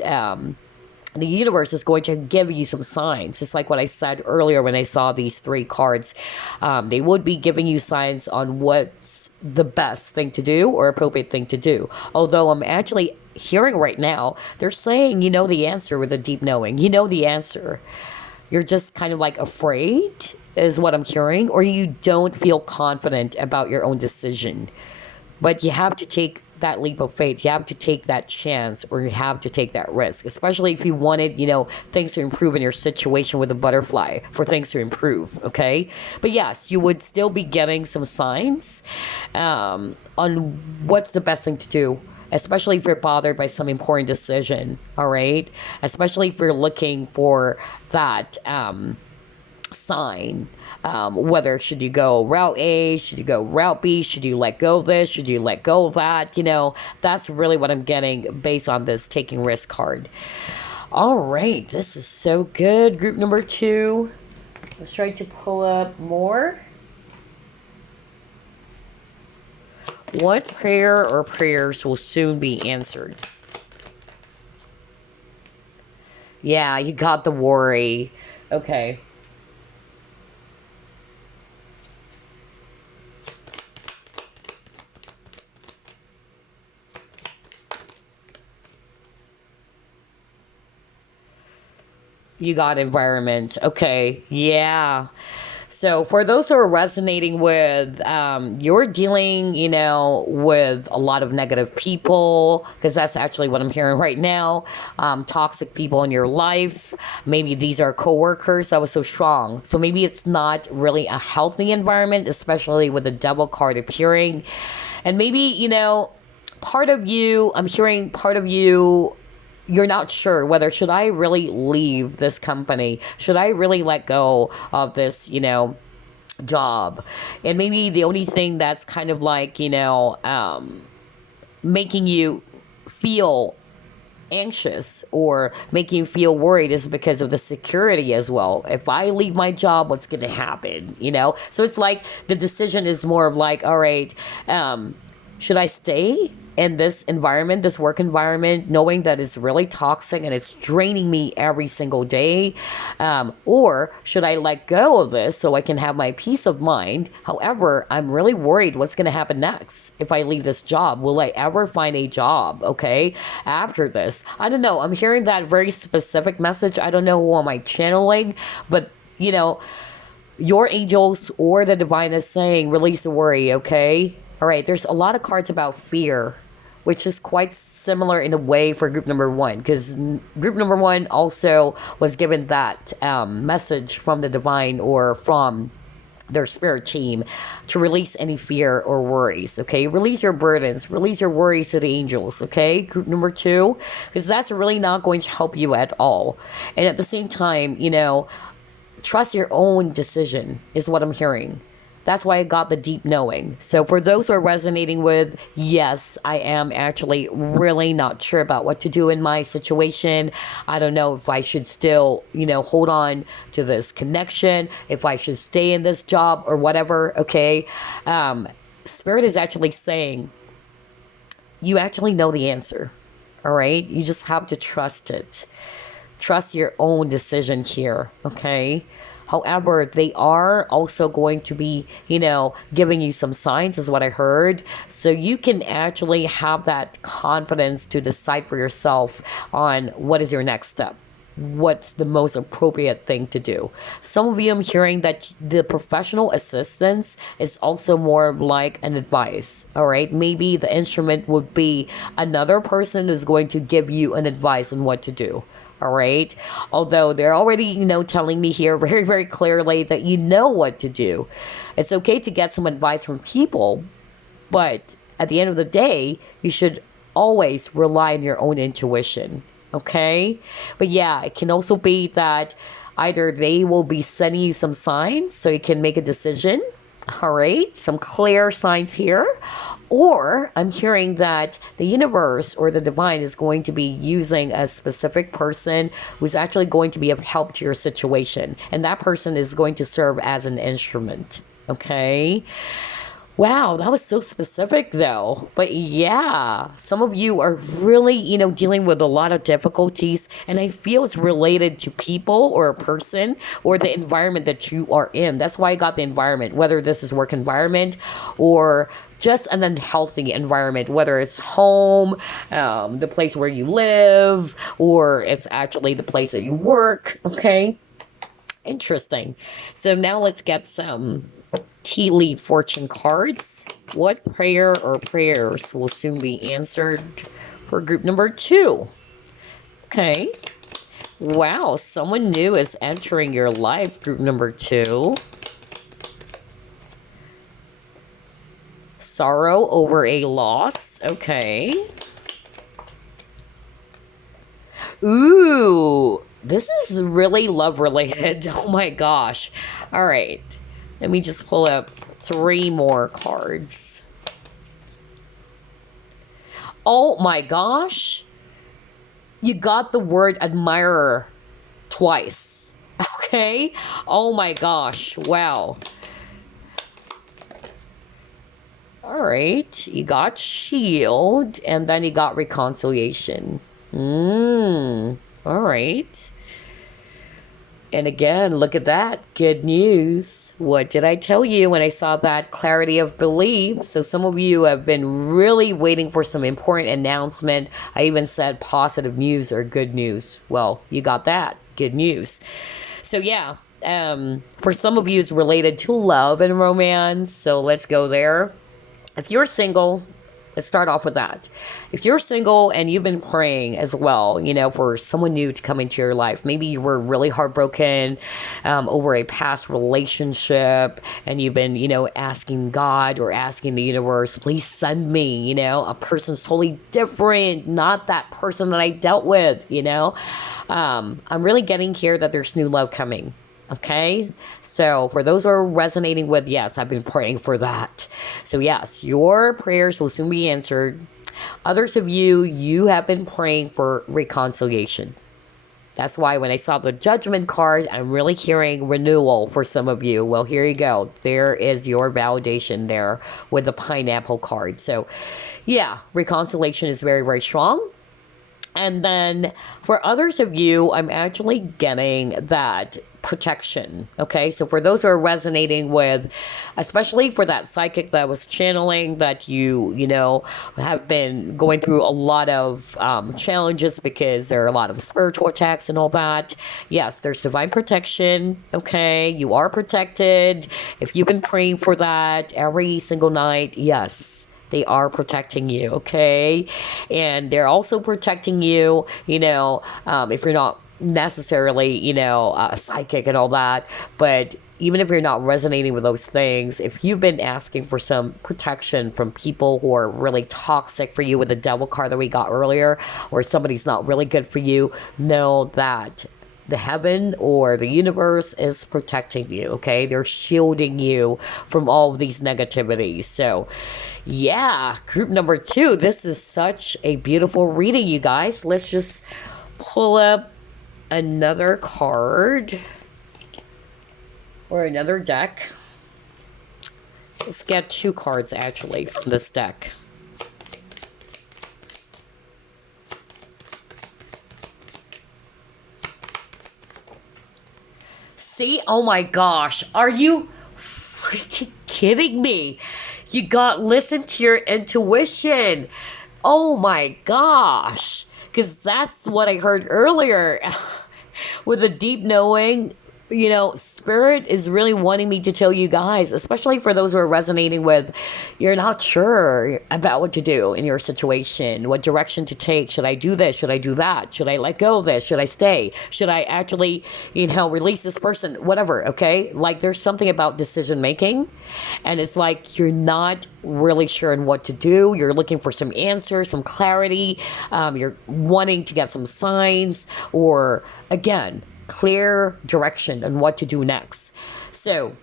the universe is going to give you some signs, just like what I said earlier when I saw these 3 cards. They would be giving you signs on what's the best thing to do or appropriate thing to do. Although I'm actually hearing right now, they're saying you know the answer with a deep knowing. You know the answer. You're just kind of like afraid is what I'm hearing, or you don't feel confident about your own decision. But you have to take that leap of faith. You have to take that chance, or you have to take that risk, especially if you wanted, things to improve in your situation with the butterfly, for things to improve. Okay. But yes, you would still be getting some signs on what's the best thing to do, especially if you're bothered by some important decision. All right. Especially if you're looking for that, sign, whether should you go route A, should you go route B, should you let go of this, should you let go of that. That's really what I'm getting based on this taking risk card. All right, this is so good. Group number 2, let's try to pull up more. What prayer or prayers will soon be answered? Yeah, you got the worry. Okay. You got environment. Okay. Yeah. So for those who are resonating with, you're dealing, with a lot of negative people, because that's actually what I'm hearing right now. Toxic people in your life. Maybe these are coworkers that was so strong. So maybe it's not really a healthy environment, especially with the devil card appearing. And maybe, part of you, I'm hearing part of you, you're not sure whether should I really leave this company? Should I really let go of this, job? And maybe the only thing that's kind of like, making you feel anxious or making you feel worried is because of the security as well. If I leave my job, what's going to happen? So it's like the decision is more of like, all right, should I stay in this environment, this work environment, knowing that it's really toxic and it's draining me every single day? Or should I let go of this so I can have my peace of mind? However, I'm really worried what's going to happen next if I leave this job. Will I ever find a job, okay, after this? I don't know. I'm hearing that very specific message. I don't know who am I channeling, but, your angels or the divine is saying, release the worry, okay? All right, there's a lot of cards about fear, which is quite similar in a way for group number one, because group number one also was given that message from the divine or from their spirit team to release any fear or worries, okay? Release your burdens, release your worries to the angels, okay? Group number two, because that's really not going to help you at all. And at the same time, trust your own decision is what I'm hearing. That's why I got the deep knowing. So for those who are resonating with, yes, I am actually really not sure about what to do in my situation. I don't know if I should still, hold on to this connection, if I should stay in this job or whatever, okay? Spirit is actually saying, you actually know the answer, all right? You just have to trust it. Trust your own decision here, okay? However, they are also going to be, giving you some signs, is what I heard. So you can actually have that confidence to decide for yourself on what is your next step. What's the most appropriate thing to do? Some of you, I'm hearing that the professional assistance is also more like an advice, all right? Maybe the instrument would be another person who's going to give you an advice on what to do. All right. Although they're already, telling me here very, very clearly that you know what to do. It's okay to get some advice from people, but at the end of the day, you should always rely on your own intuition. Okay. But yeah, it can also be that either they will be sending you some signs so you can make a decision. All right. Some clear signs here. Or I'm hearing that the universe or the divine is going to be using a specific person who's actually going to be of help to your situation. And that person is going to serve as an instrument. Okay. Wow, that was so specific though. But yeah, some of you are really, dealing with a lot of difficulties. And I feel it's related to people or a person or the environment that you are in. That's why I got the environment, whether this is work environment or just an unhealthy environment, whether it's home, the place where you live, or it's actually the place that you work. Okay. Interesting. So now let's get some tea leaf fortune cards. What prayer or prayers will soon be answered for group number two? Okay. Wow, someone new is entering your life, group number two. Sorrow over a loss. Okay. Ooh, this is really love related. Oh my gosh. All right. Let me just pull up 3 more cards. Oh my gosh. You got the word admirer twice. Okay. Oh my gosh. Wow. All right, you got shield, and then you got reconciliation. All right. And again, look at that. Good news. What did I tell you when I saw that clarity of belief? So some of you have been really waiting for some important announcement. I even said positive news or good news. Well, you got that. Good news. So yeah, for some of you, it's related to love and romance. So let's go there. If you're single, let's start off with that. If you're single and you've been praying as well, for someone new to come into your life, maybe you were really heartbroken over a past relationship, and you've been, asking God or asking the universe, please send me, a person's totally different, not that person that I dealt with, I'm really getting here that there's new love coming. Okay, so for those who are resonating with, yes, I've been praying for that. So yes, your prayers will soon be answered. Others of you have been praying for reconciliation. That's why when I saw the judgment card, I'm really hearing renewal for some of you. Well, here you go. There is your validation there with the pineapple card. So yeah, reconciliation is very, very strong. And then for others of you, I'm actually getting that protection. Okay, so for those who are resonating with, especially for that psychic that was channeling, that you have been going through a lot of challenges because there are a lot of spiritual attacks and all that. Yes, there's divine protection. Okay, you are protected. If you've been praying for that every single night, yes, they are protecting you, okay? And they're also protecting you, if you're not necessarily, a psychic and all that. But even if you're not resonating with those things, if you've been asking for some protection from people who are really toxic for you with the devil card that we got earlier, or somebody's not really good for you, know that the heaven or the universe is protecting you, okay? They're shielding you from all of these negativities. So yeah, group number 2, this is such a beautiful reading, you guys. Let's just pull up another card or another deck. Let's get 2 cards actually from this deck. See? Oh my gosh. Are you freaking kidding me? You listen to your intuition. Oh my gosh. Because that's what I heard earlier. With a deep knowing, Spirit is really wanting me to tell you guys, especially for those who are resonating with, you're not sure about what to do in your situation, what direction to take. Should I do this? Should I do that? Should I let go of this? Should I stay? Should I actually, release this person? Whatever, okay? Like there's something about decision making, and it's like you're not really sure on what to do. You're looking for some answers, some clarity. You're wanting to get some signs, or again, clear direction on what to do next. So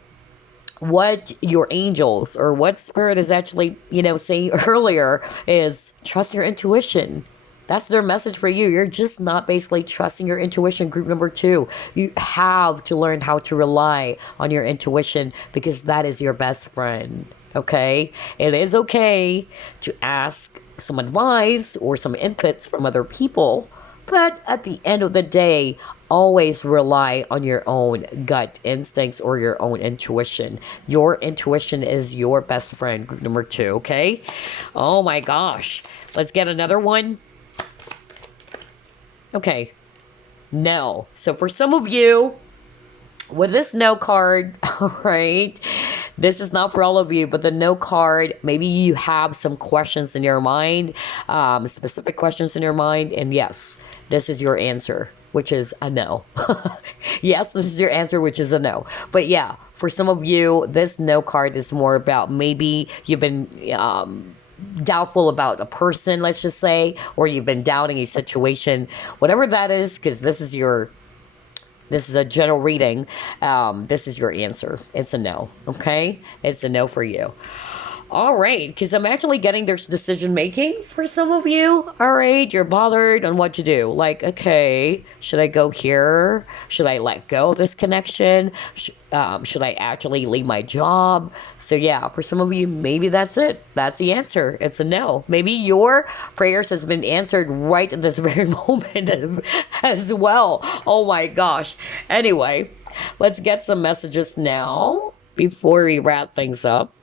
what your angels or what Spirit is actually, saying earlier is trust your intuition. That's their message for you. You're just not basically trusting your intuition, group number 2. You have to learn how to rely on your intuition, because that is your best friend. Okay? It is okay to ask some advice or some inputs from other people, but at the end of the day, always rely on your own gut instincts or your own intuition. Your intuition is your best friend, group number 2, okay? Oh my gosh. Let's get another one. Okay. No. So for some of you, with this no card, all right, this is not for all of you, but the no card, maybe you have some questions in your mind, specific questions in your mind, and yes, this is your answer, which is a no. Yes, this is your answer, which is a no. But yeah, for some of you, this no card is more about maybe you've been doubtful about a person, let's just say, or you've been doubting a situation, whatever that is, because this is a general reading. This is your answer. It's a no, okay? It's a no for you. All right, because I'm actually getting there's decision making for some of you. All right, you're bothered on what to do. Like, okay, should I go here? Should I let go of this connection? Should I actually leave my job? So, yeah, for some of you, maybe that's it. That's the answer. It's a no. Maybe your prayers has been answered right in this very moment as well. Oh my gosh. Anyway, let's get some messages now before we wrap things up.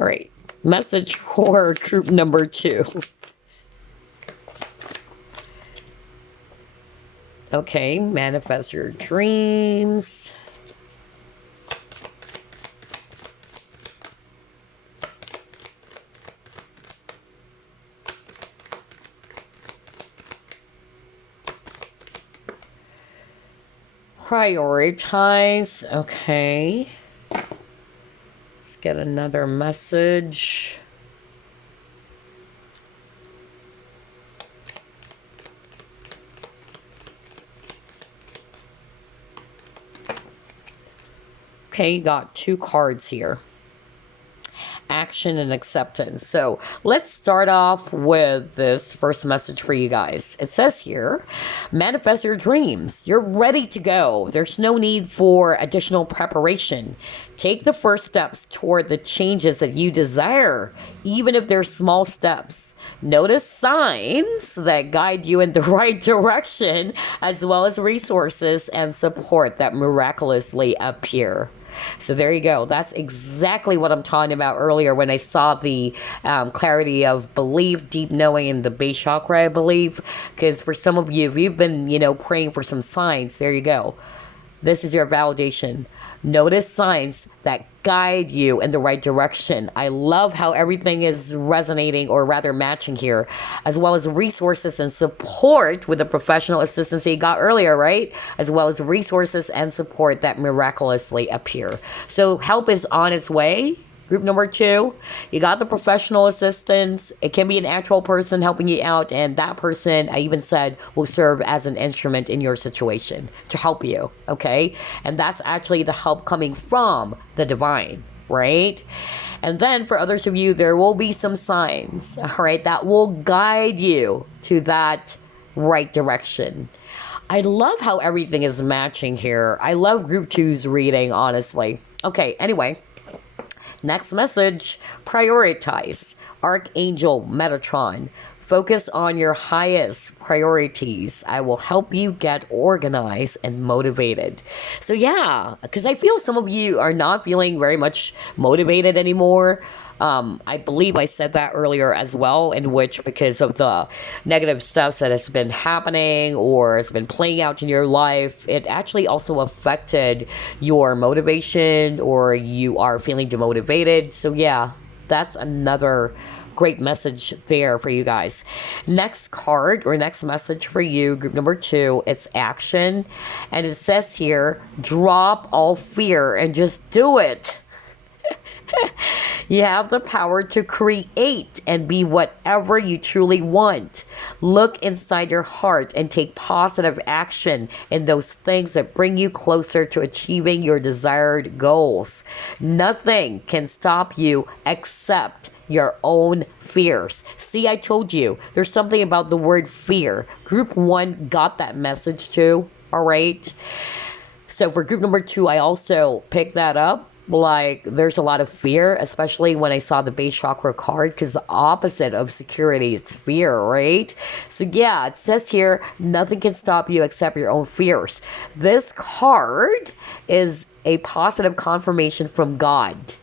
All right, message for group number 2. Okay, manifest your dreams. Prioritize. Okay. Get another message. Okay, you got 2 cards here. Action and acceptance. So let's start off with this first message for you guys. It says here, manifest your dreams. You're ready to go. There's no need for additional preparation. Take the first steps toward the changes that you desire, even if they're small steps. Notice signs that guide you in the right direction, as well as resources and support that miraculously appear. So there you go. That's exactly what I'm talking about earlier when I saw the clarity of belief, deep knowing in the base chakra, I believe. Because for some of you, if you've been, praying for some signs, there you go. This is your validation. Notice signs that guide you in the right direction. I love how everything is resonating, or rather matching here, as well as resources and support with the professional assistance that you got earlier, right? As well as resources and support that miraculously appear. So help is on its way. Group number 2, you got the professional assistance. It can be an actual person helping you out, and that person, I even said, will serve as an instrument in your situation to help you, okay? And that's actually the help coming from the divine, right? And then for others of you, there will be some signs, all right, that will guide you to that right direction. I love how everything is matching here. I love group 2's reading, honestly. Okay, anyway. Next message, prioritize. Archangel Metatron. Focus on your highest priorities. I will help you get organized and motivated. So yeah, because I feel some of you are not feeling very much motivated anymore. I believe I said that earlier as well, in which because of the negative stuff that has been happening or has been playing out in your life, it actually also affected your motivation, or you are feeling demotivated. So yeah, that's another great message there for you guys. Next card, or next message for you, group number 2, it's action. And it says here, drop all fear and just do it. You have the power to create and be whatever you truly want. Look inside your heart and take positive action in those things that bring you closer to achieving your desired goals. Nothing can stop you except your own fears. See, I told you, there's something about the word fear. Group 1 got that message too, all right? So for group number 2, I also picked that up. Like, there's a lot of fear, especially when I saw the base chakra card, because the opposite of security is fear, right? So yeah, it says here, nothing can stop you except your own fears. This card is a positive confirmation from God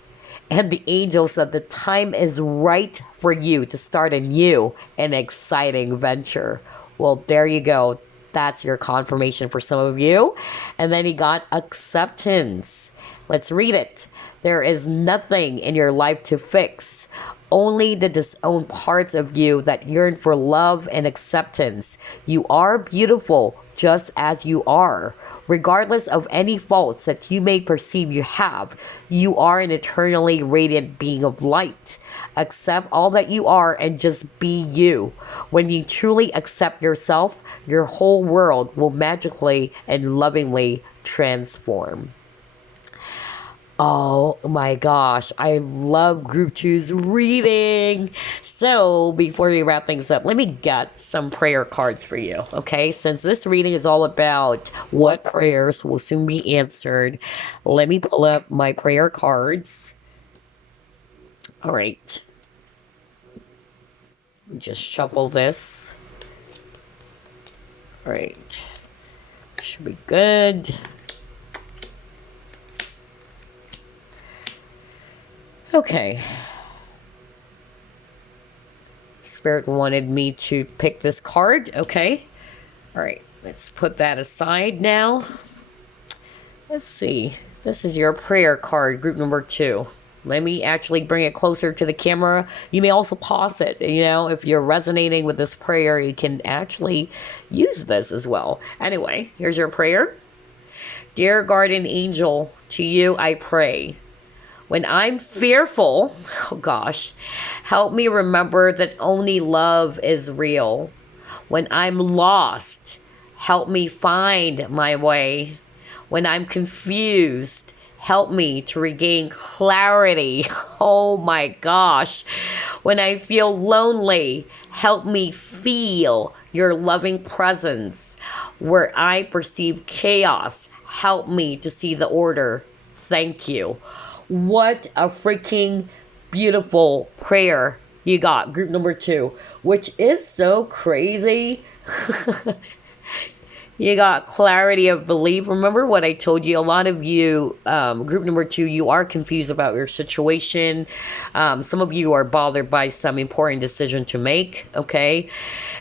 and the angels that the time is right for you to start a new and exciting venture. Well, there you go. That's your confirmation for some of you. And then you got acceptance. Let's read it. There is nothing in your life to fix, only the disowned parts of you that yearn for love and acceptance. You are beautiful just as you are. Regardless of any faults that you may perceive you have, you are an eternally radiant being of light. Accept all that you are and just be you. When you truly accept yourself, your whole world will magically and lovingly transform. Oh my gosh, I love group two's reading. So, before we wrap things up, let me get some prayer cards for you, okay? Since this reading is all about what prayers will soon be answered, let me pull up my prayer cards. All right. Just shuffle this. All right. Should be good. Okay. Spirit wanted me to pick this card. Okay. All right. Let's put that aside now. Let's see. This is your prayer card, group number 2. Let me actually bring it closer to the camera. You may also pause it. You know, if you're resonating with this prayer, you can actually use this as well. Anyway, here's your prayer. Dear guardian angel, to you I pray. When I'm fearful, oh gosh, help me remember that only love is real. When I'm lost, help me find my way. When I'm confused, help me to regain clarity. Oh my gosh. When I feel lonely, help me feel your loving presence. Where I perceive chaos, help me to see the order. Thank you. What a freaking beautiful prayer you got, group number 2, which is so crazy. You got clarity of belief. Remember what I told you? A lot of you, group number 2, you are confused about your situation. Some of you are bothered by some important decision to make, okay?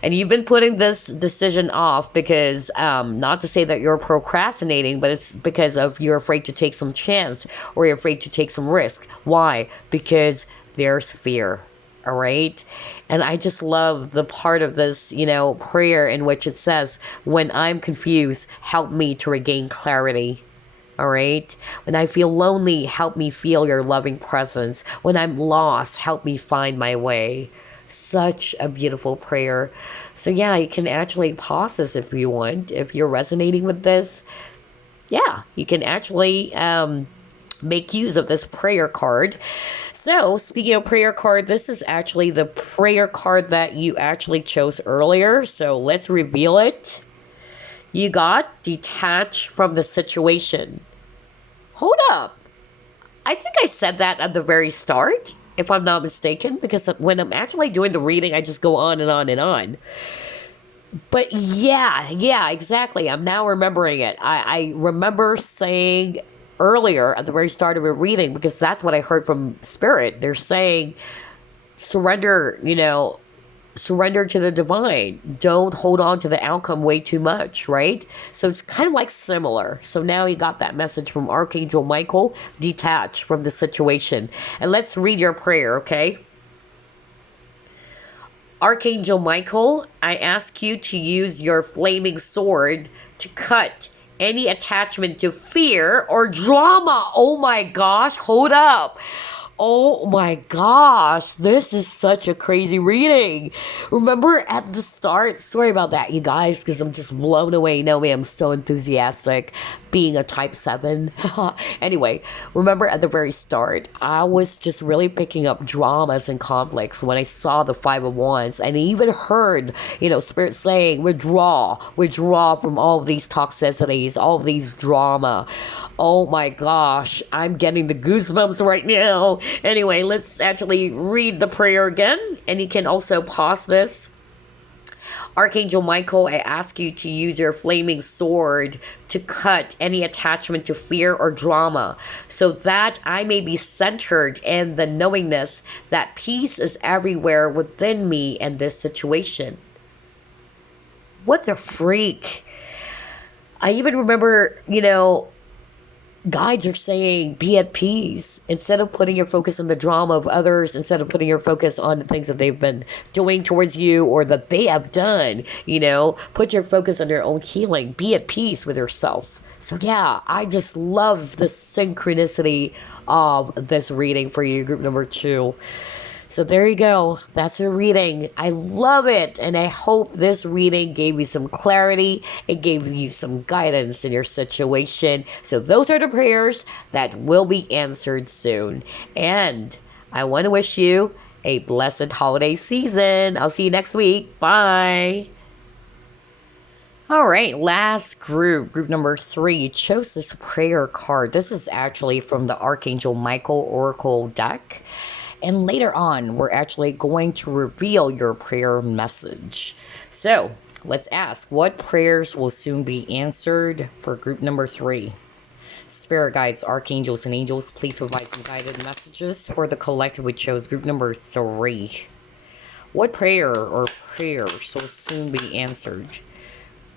And you've been putting this decision off because, not to say that you're procrastinating, but it's because of you're afraid to take some chance or you're afraid to take some risk. Why? Because there's fear. All right. And I just love the part of this, you know, prayer in which it says, when I'm confused, help me to regain clarity. All right. When I feel lonely, help me feel your loving presence. When I'm lost, help me find my way. Such a beautiful prayer. So yeah, you can actually pause this if you want. If you're resonating with this, yeah, you can actually make use of this prayer card. So, speaking of prayer card, this is actually the prayer card that you actually chose earlier. So, let's reveal it. You got detach from the situation. Hold up. I think I said that at the very start, if I'm not mistaken, because when I'm actually doing the reading, I just go on and on and on. But yeah, exactly. I'm now remembering it. I remember saying earlier at the very start of a reading, because that's what I heard from Spirit. They're saying surrender, you know, surrender to the divine. Don't hold on to the outcome way too much, right? So it's kind of like similar. So now you got that message from Archangel Michael, detach from the situation. And let's read your prayer, okay? Archangel Michael, I ask you to use your flaming sword to cut any attachment to fear or drama. Oh my gosh, hold up. Oh my gosh, this is such a crazy reading. Remember at the start, sorry about that, you guys, because I'm just blown away. No way, I'm so enthusiastic being a type 7. Anyway, remember at the very start, I was just really picking up dramas and conflicts when I saw the 5 of Wands, and I even heard, you know, Spirit saying, withdraw from all of these toxicities, all of these drama. Oh my gosh, I'm getting the goosebumps right now. Anyway, let's actually read the prayer again, and you can also pause this. Archangel Michael, I ask you to use your flaming sword to cut any attachment to fear or drama, so that I may be centered in the knowingness that peace is everywhere within me and this situation. What the freak? I even remember, you know, guides are saying be at peace instead of putting your focus on the drama of others, instead of putting your focus on the things that they've been doing towards you or that they have done. You know, put your focus on your own healing. Be at peace with yourself. So yeah, I just love the synchronicity of this reading for you, group number 2. So there you go. That's a reading. I love it. And I hope this reading gave you some clarity. It gave you some guidance in your situation. So those are the prayers that will be answered soon. And I want to wish you a blessed holiday season. I'll see you next week. Bye. All right, last group number 3, chose this prayer card. This is actually from the Archangel Michael Oracle deck. And later on, we're actually going to reveal your prayer message. So let's ask, what prayers will soon be answered for group number 3? Spirit guides, archangels, and angels, please provide some guided messages for the collective we chose group number 3. What prayer or prayers will soon be answered?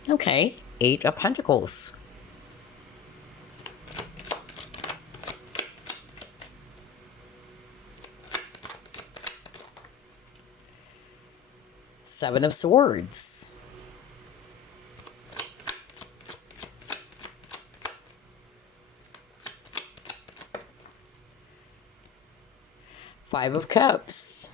Okay, 8 of Pentacles. Seven of Swords. Five of Cups.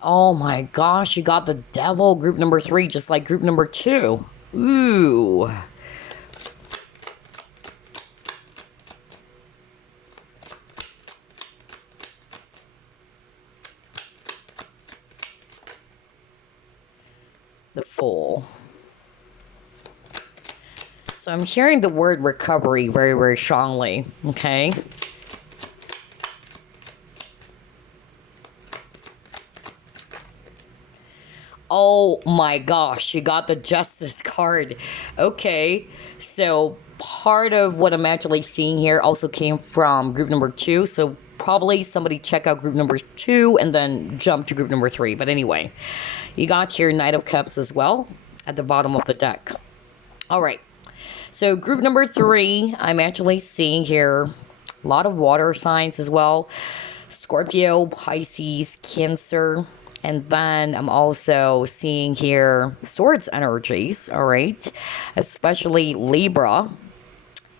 Oh my gosh, you got the Devil, group number 3, just like group number 2. Ooh. The Fool. So I'm hearing the word recovery very, very strongly, okay? Oh my gosh, you got the Justice card. Okay, so part of what I'm actually seeing here also came from group number 2. So probably somebody check out group number 2 and then jump to group number 3. But anyway, you got your Knight of Cups as well at the bottom of the deck. All right, so group number 3, I'm actually seeing here a lot of water signs as well. Scorpio, Pisces, Cancer. And then I'm also seeing here Swords energies, all right, especially Libra.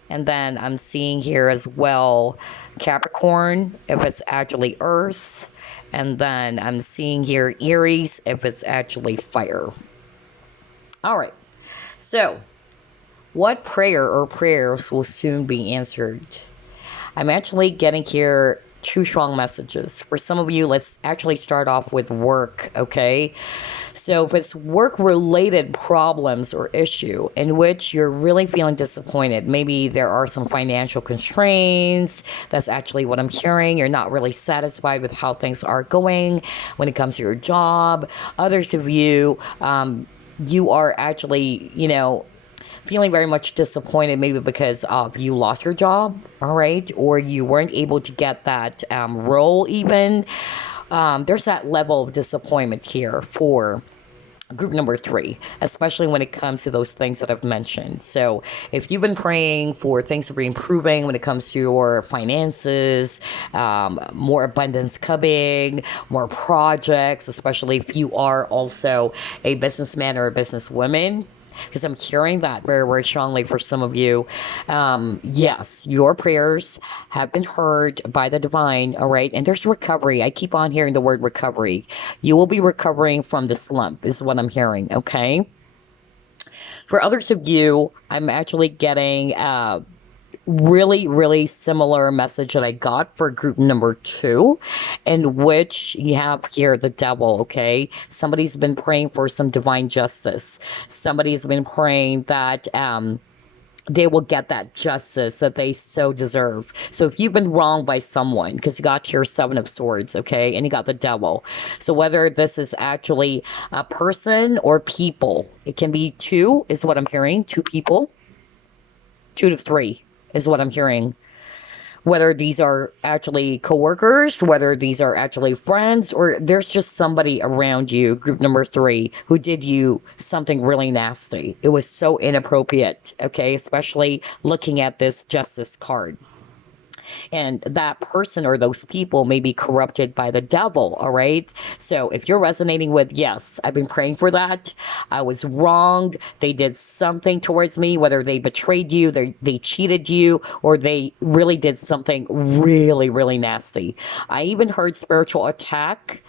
And then I'm seeing here as well Capricorn, if it's actually Earth. And then I'm seeing here Aries, if it's actually fire. All right, so what prayer or prayers will soon be answered? I'm actually getting here 2 strong messages. For some of you, let's actually start off with work, okay? So if it's work-related problems or issue in which you're really feeling disappointed, maybe there are some financial constraints, that's actually what I'm hearing. You're not really satisfied with how things are going when it comes to your job. Others of you, you are actually, feeling very much disappointed, maybe because of you lost your job, all right, or you weren't able to get that role even. There's that level of disappointment here for group number 3, especially when it comes to those things that I've mentioned. So if you've been praying for things to be improving when it comes to your finances, more abundance coming, more projects, especially if you are also a businessman or a businesswoman, because I'm hearing that very, very strongly for some of you. Yes, your prayers have been heard by the divine, all right? And there's recovery. I keep on hearing the word recovery. You will be recovering from the slump, is what I'm hearing, okay? For others of you, I'm actually getting really, really similar message that I got for group number 2, in which you have here the Devil, okay? Somebody's been praying for some divine justice. Somebody's been praying that they will get that justice that they so deserve. So if you've been wronged by someone, because you got your 7 of Swords, okay, and you got the Devil. So whether this is actually a person or people, it can be 2, is what I'm hearing, 2 people, 2 to 3. Is what I'm hearing. Whether these are actually coworkers, whether these are actually friends, or there's just somebody around you, group number 3, who did you something really nasty. It was so inappropriate, okay? Especially looking at this Justice card. And that person or those people may be corrupted by the devil, all right? So if you're resonating with, yes, I've been praying for that. I was wronged. They did something towards me, whether they betrayed you, they cheated you, or they really did something really, really nasty. I even heard spiritual attack,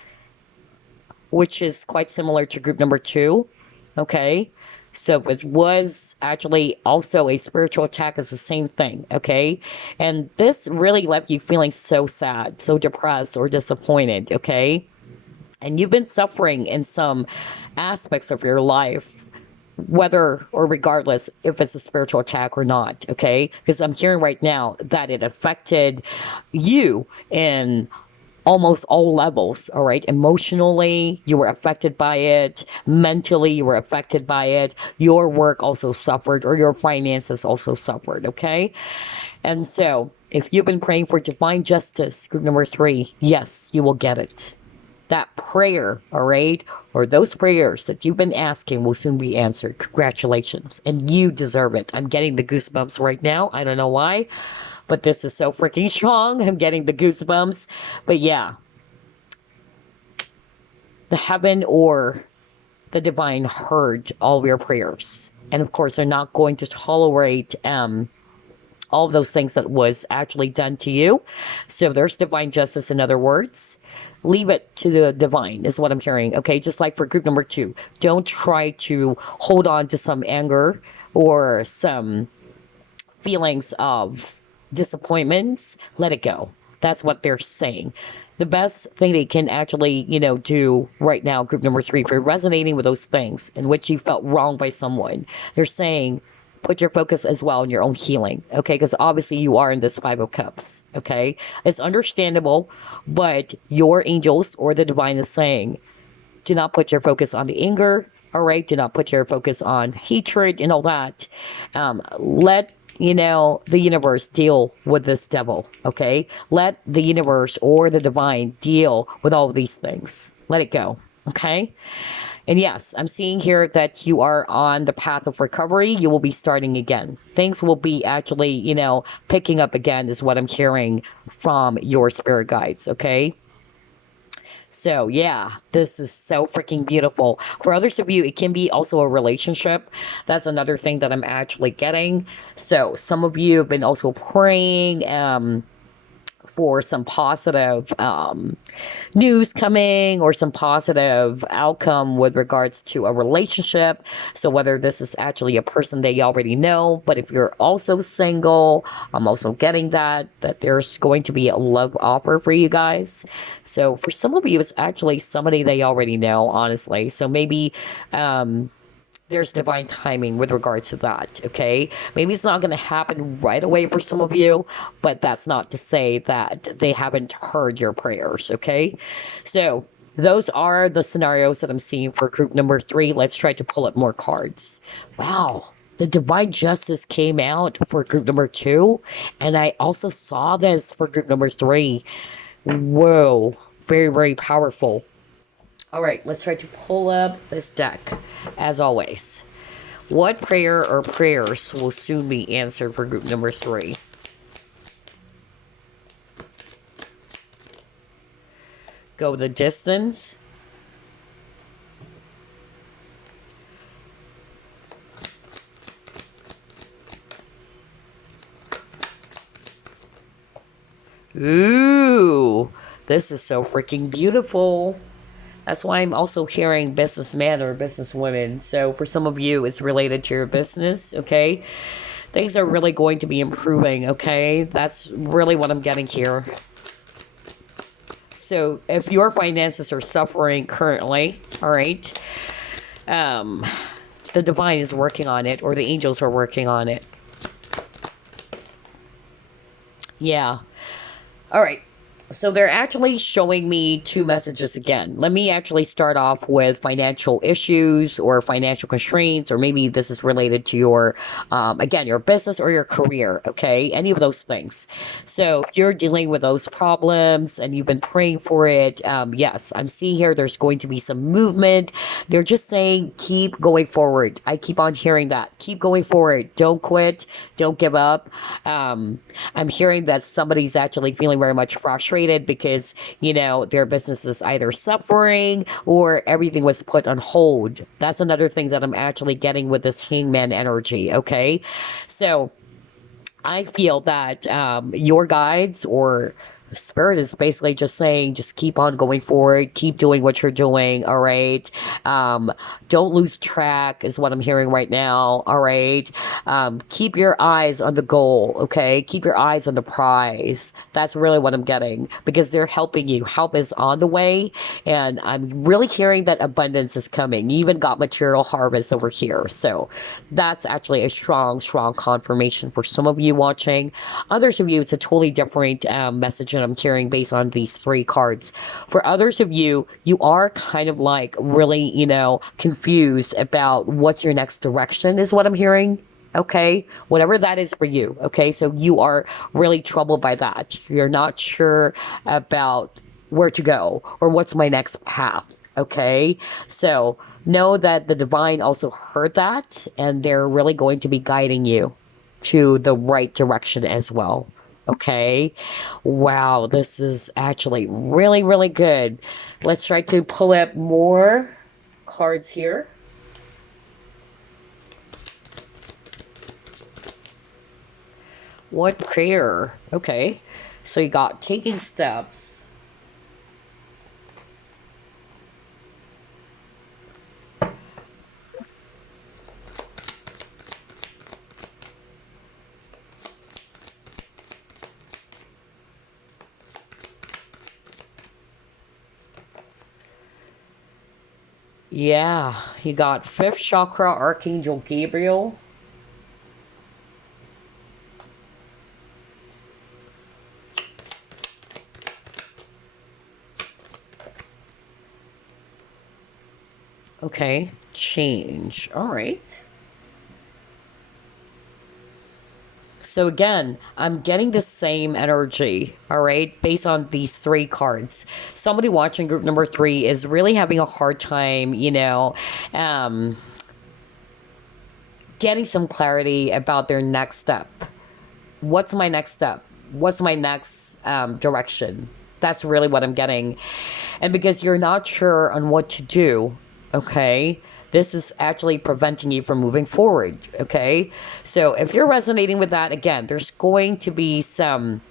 which is quite similar to group number 2. Okay. So it was actually also a spiritual attack, is the same thing. Okay. And this really left you feeling so sad, so depressed or disappointed. Okay. And you've been suffering in some aspects of your life, whether or regardless if it's a spiritual attack or not. Okay. Because I'm hearing right now that it affected you in almost all levels, all right? Emotionally, you were affected by it. Mentally, you were affected by it. Your work also suffered, or your finances also suffered, okay? And so, if you've been praying for divine justice, group number 3, yes, you will get it. That prayer, all right, or those prayers that you've been asking will soon be answered. Congratulations. And you deserve it. I'm getting the goosebumps right now. I don't know why, but this is so freaking strong. I'm getting the goosebumps. But yeah, the heaven or the divine heard all of your prayers. And of course, they're not going to tolerate all of those things that was actually done to you. So there's divine justice, in other words. Leave it to the divine is what I'm hearing. Okay, just like for group number 2, don't try to hold on to some anger or some feelings of disappointments. Let it go. That's what they're saying. The best thing they can actually, do right now, group number 3, if you're resonating with those things in which you felt wronged by someone, they're saying, put your focus as well on your own healing, okay? Because obviously you are in this 5 of Cups, okay? It's understandable, but your angels or the divine is saying, do not put your focus on the anger, all right? Do not put your focus on hatred and all that. Let the universe deal with this devil, okay? Let the universe or the divine deal with all of these things. Let it go, okay? And yes, I'm seeing here that you are on the path of recovery. You will be starting again. Things will be actually, picking up again is what I'm hearing from your spirit guides, okay? So yeah, this is so freaking beautiful. For others of you, it can be also a relationship. That's another thing that I'm actually getting. So some of you have been also praying, for some positive news coming or some positive outcome with regards to a relationship. So whether this is actually a person that you already know, but if you're also single, I'm also getting that there's going to be a love offer for you guys. So for some of you, it's actually somebody they already know, honestly. So maybe there's divine timing with regards to that, okay? Maybe it's not going to happen right away for some of you, but that's not to say that they haven't heard your prayers, okay? So those are the scenarios that I'm seeing for group number 3. Let's try to pull up more cards. Wow. The divine justice came out for group number 2, and I also saw this for group number 3. Whoa. Very, very powerful. All right, let's try to pull up this deck, as always. What prayer or prayers will soon be answered for group number 3? Go the distance. Ooh, this is so freaking beautiful. That's why I'm also hearing businessman or businesswoman. So for some of you, it's related to your business, okay? Things are really going to be improving, okay? That's really what I'm getting here. So if your finances are suffering currently, all right, the divine is working on it, or the angels are working on it. Yeah. All right. So they're actually showing me two messages again. Let me actually start off with financial issues or financial constraints, or maybe this is related to your, again, your business or your career, okay? Any of those things. So if you're dealing with those problems and you've been praying for it, yes, I'm seeing here there's going to be some movement. They're just saying, keep going forward. I keep on hearing that. Keep going forward. Don't quit. Don't give up. I'm hearing that somebody's actually feeling very much frustrated because, their business is either suffering or everything was put on hold. That's another thing that I'm actually getting with this hangman energy, okay? So I feel that your guides or spirit is basically just saying, just keep on going forward, keep doing what you're doing, all right? Don't lose track, is what I'm hearing right now, all right? Keep your eyes on the goal, okay? Keep your eyes on the prize. That's really what I'm getting because they're helping you. Help is on the way, and I'm really hearing that abundance is coming. You even got material harvest over here. So that's actually a strong, strong confirmation for some of you watching. Others of you, it's a totally different message that I'm hearing based on these three cards. For others of you, you are kind of like really, confused about what's your next direction, is what I'm hearing. Okay, whatever that is for you. Okay, so you are really troubled by that. You're not sure about where to go or what's my next path. Okay, so know that the divine also heard that and they're really going to be guiding you to the right direction as well. Okay, wow, this is actually really, really good. Let's try to pull up more cards here. What prayer? Okay, so you got taking steps. Yeah, you got fifth chakra, Archangel Gabriel. Okay, change. All right. So again, I'm getting the same energy, all right, based on these three cards. Somebody watching group number 3 is really having a hard time, um, getting some clarity about their next step. What's my next step? What's my next direction? That's really what I'm getting. And because you're not sure on what to do, okay, this is actually preventing you from moving forward, okay? So if you're resonating with that, again, there's going to be some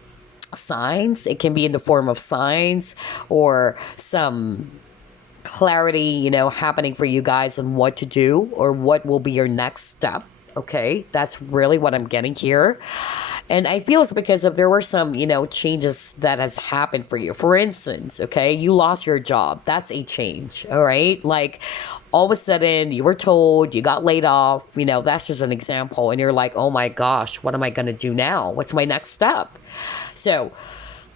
signs. It can be in the form of signs or some clarity, happening for you guys on what to do or what will be your next step. Okay, that's really what I'm getting here. And I feel it's because of there were some, changes that has happened for you. For instance, okay, you lost your job. That's a change, all right? Like all of a sudden you were told you got laid off, that's just an example. And you're like, oh my gosh, what am I going to do now? What's my next step? So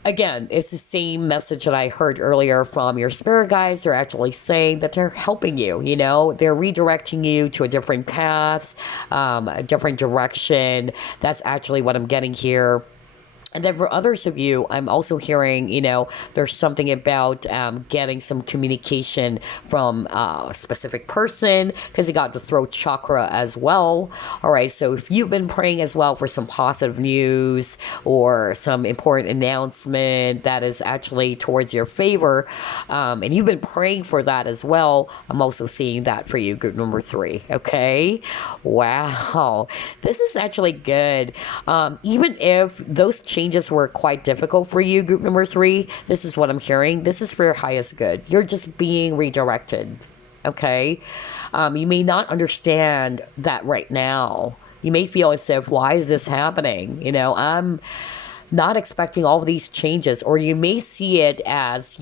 again, it's the same message that I heard earlier from your spirit guides. They're actually saying that they're helping you, they're redirecting you to a different path, a different direction. That's actually what I'm getting here. And then for others of you, I'm also hearing, there's something about getting some communication from a specific person because you got the throat chakra as well. All right, so if you've been praying as well for some positive news or some important announcement that is actually towards your favor, and you've been praying for that as well, I'm also seeing that for you, group number 3. Okay, wow, this is actually good. Even if those changes were quite difficult for you, group number 3, this is what I'm hearing. This is for your highest good. You're just being redirected. Okay? You may not understand that right now. You may feel as if, why is this happening? I'm not expecting all of these changes, or you may see it as,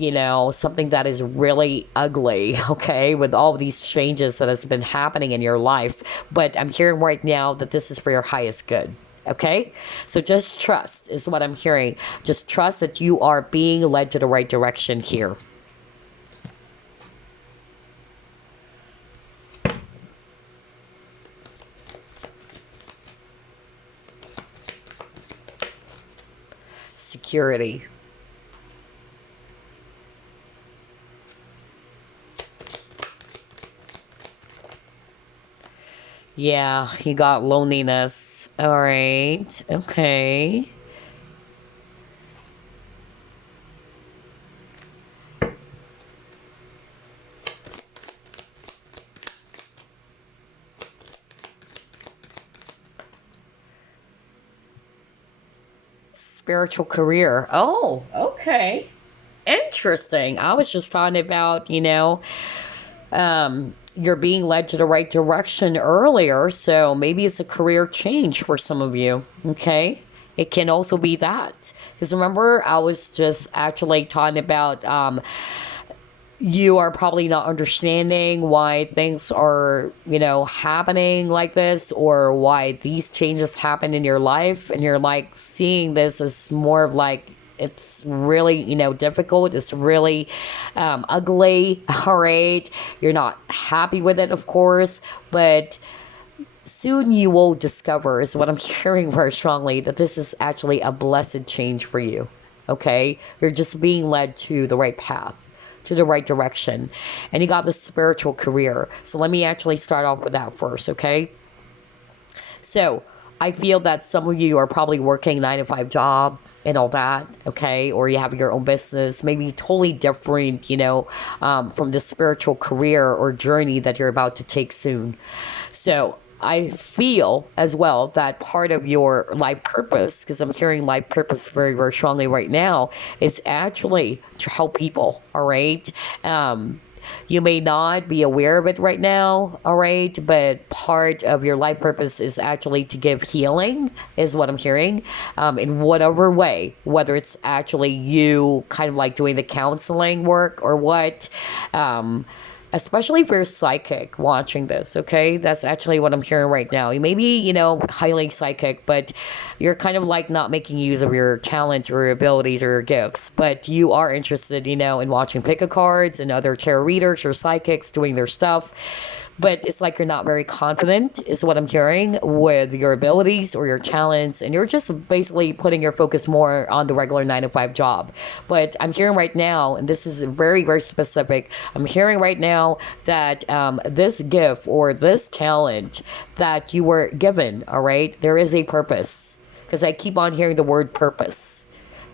something that is really ugly, okay, with all of these changes that has been happening in your life. But I'm hearing right now that this is for your highest good. Okay? So just trust is what I'm hearing. Just trust that you are being led to the right direction here. Security. Yeah, you got loneliness. All right. Okay. Spiritual career. Oh, okay. Interesting. I was just talking about, you're being led to the right direction earlier, so maybe it's a career change for some of you. Okay, it can also be that, because remember I was just actually talking about you are probably not understanding why things are, happening like this, or why these changes happen in your life, and you're like seeing this as more of like, it's really, difficult. It's really ugly. All right. You're not happy with it, of course, but soon you will discover, is what I'm hearing very strongly, that this is actually a blessed change for you. Okay. You're just being led to the right path, to the right direction. And you got the spiritual career. So let me actually start off with that first. Okay. So I feel that some of you are probably working 9 to 5 job and all that, okay? Or you have your own business, maybe totally different, from the spiritual career or journey that you're about to take soon. So I feel as well that part of your life purpose, because I'm hearing life purpose very, very strongly right now, is actually to help people, all right? You may not be aware of it right now, all right? But part of your life purpose is actually to give healing, is what I'm hearing, in whatever way, whether it's actually you kind of like doing the counseling work or what. Especially if you're psychic watching this, okay? That's actually what I'm hearing right now. You may be, highly psychic, but you're kind of like not making use of your talents or your abilities or your gifts. But you are interested, in watching pick a cards and other tarot readers or psychics doing their stuff. But it's like you're not very confident, is what I'm hearing, with your abilities or your talents. And you're just basically putting your focus more on the regular 9 to 5 job. But I'm hearing right now, and this is very, very specific, I'm hearing right now that this gift or this talent that you were given, all right, there is a purpose. Because I keep on hearing the word purpose.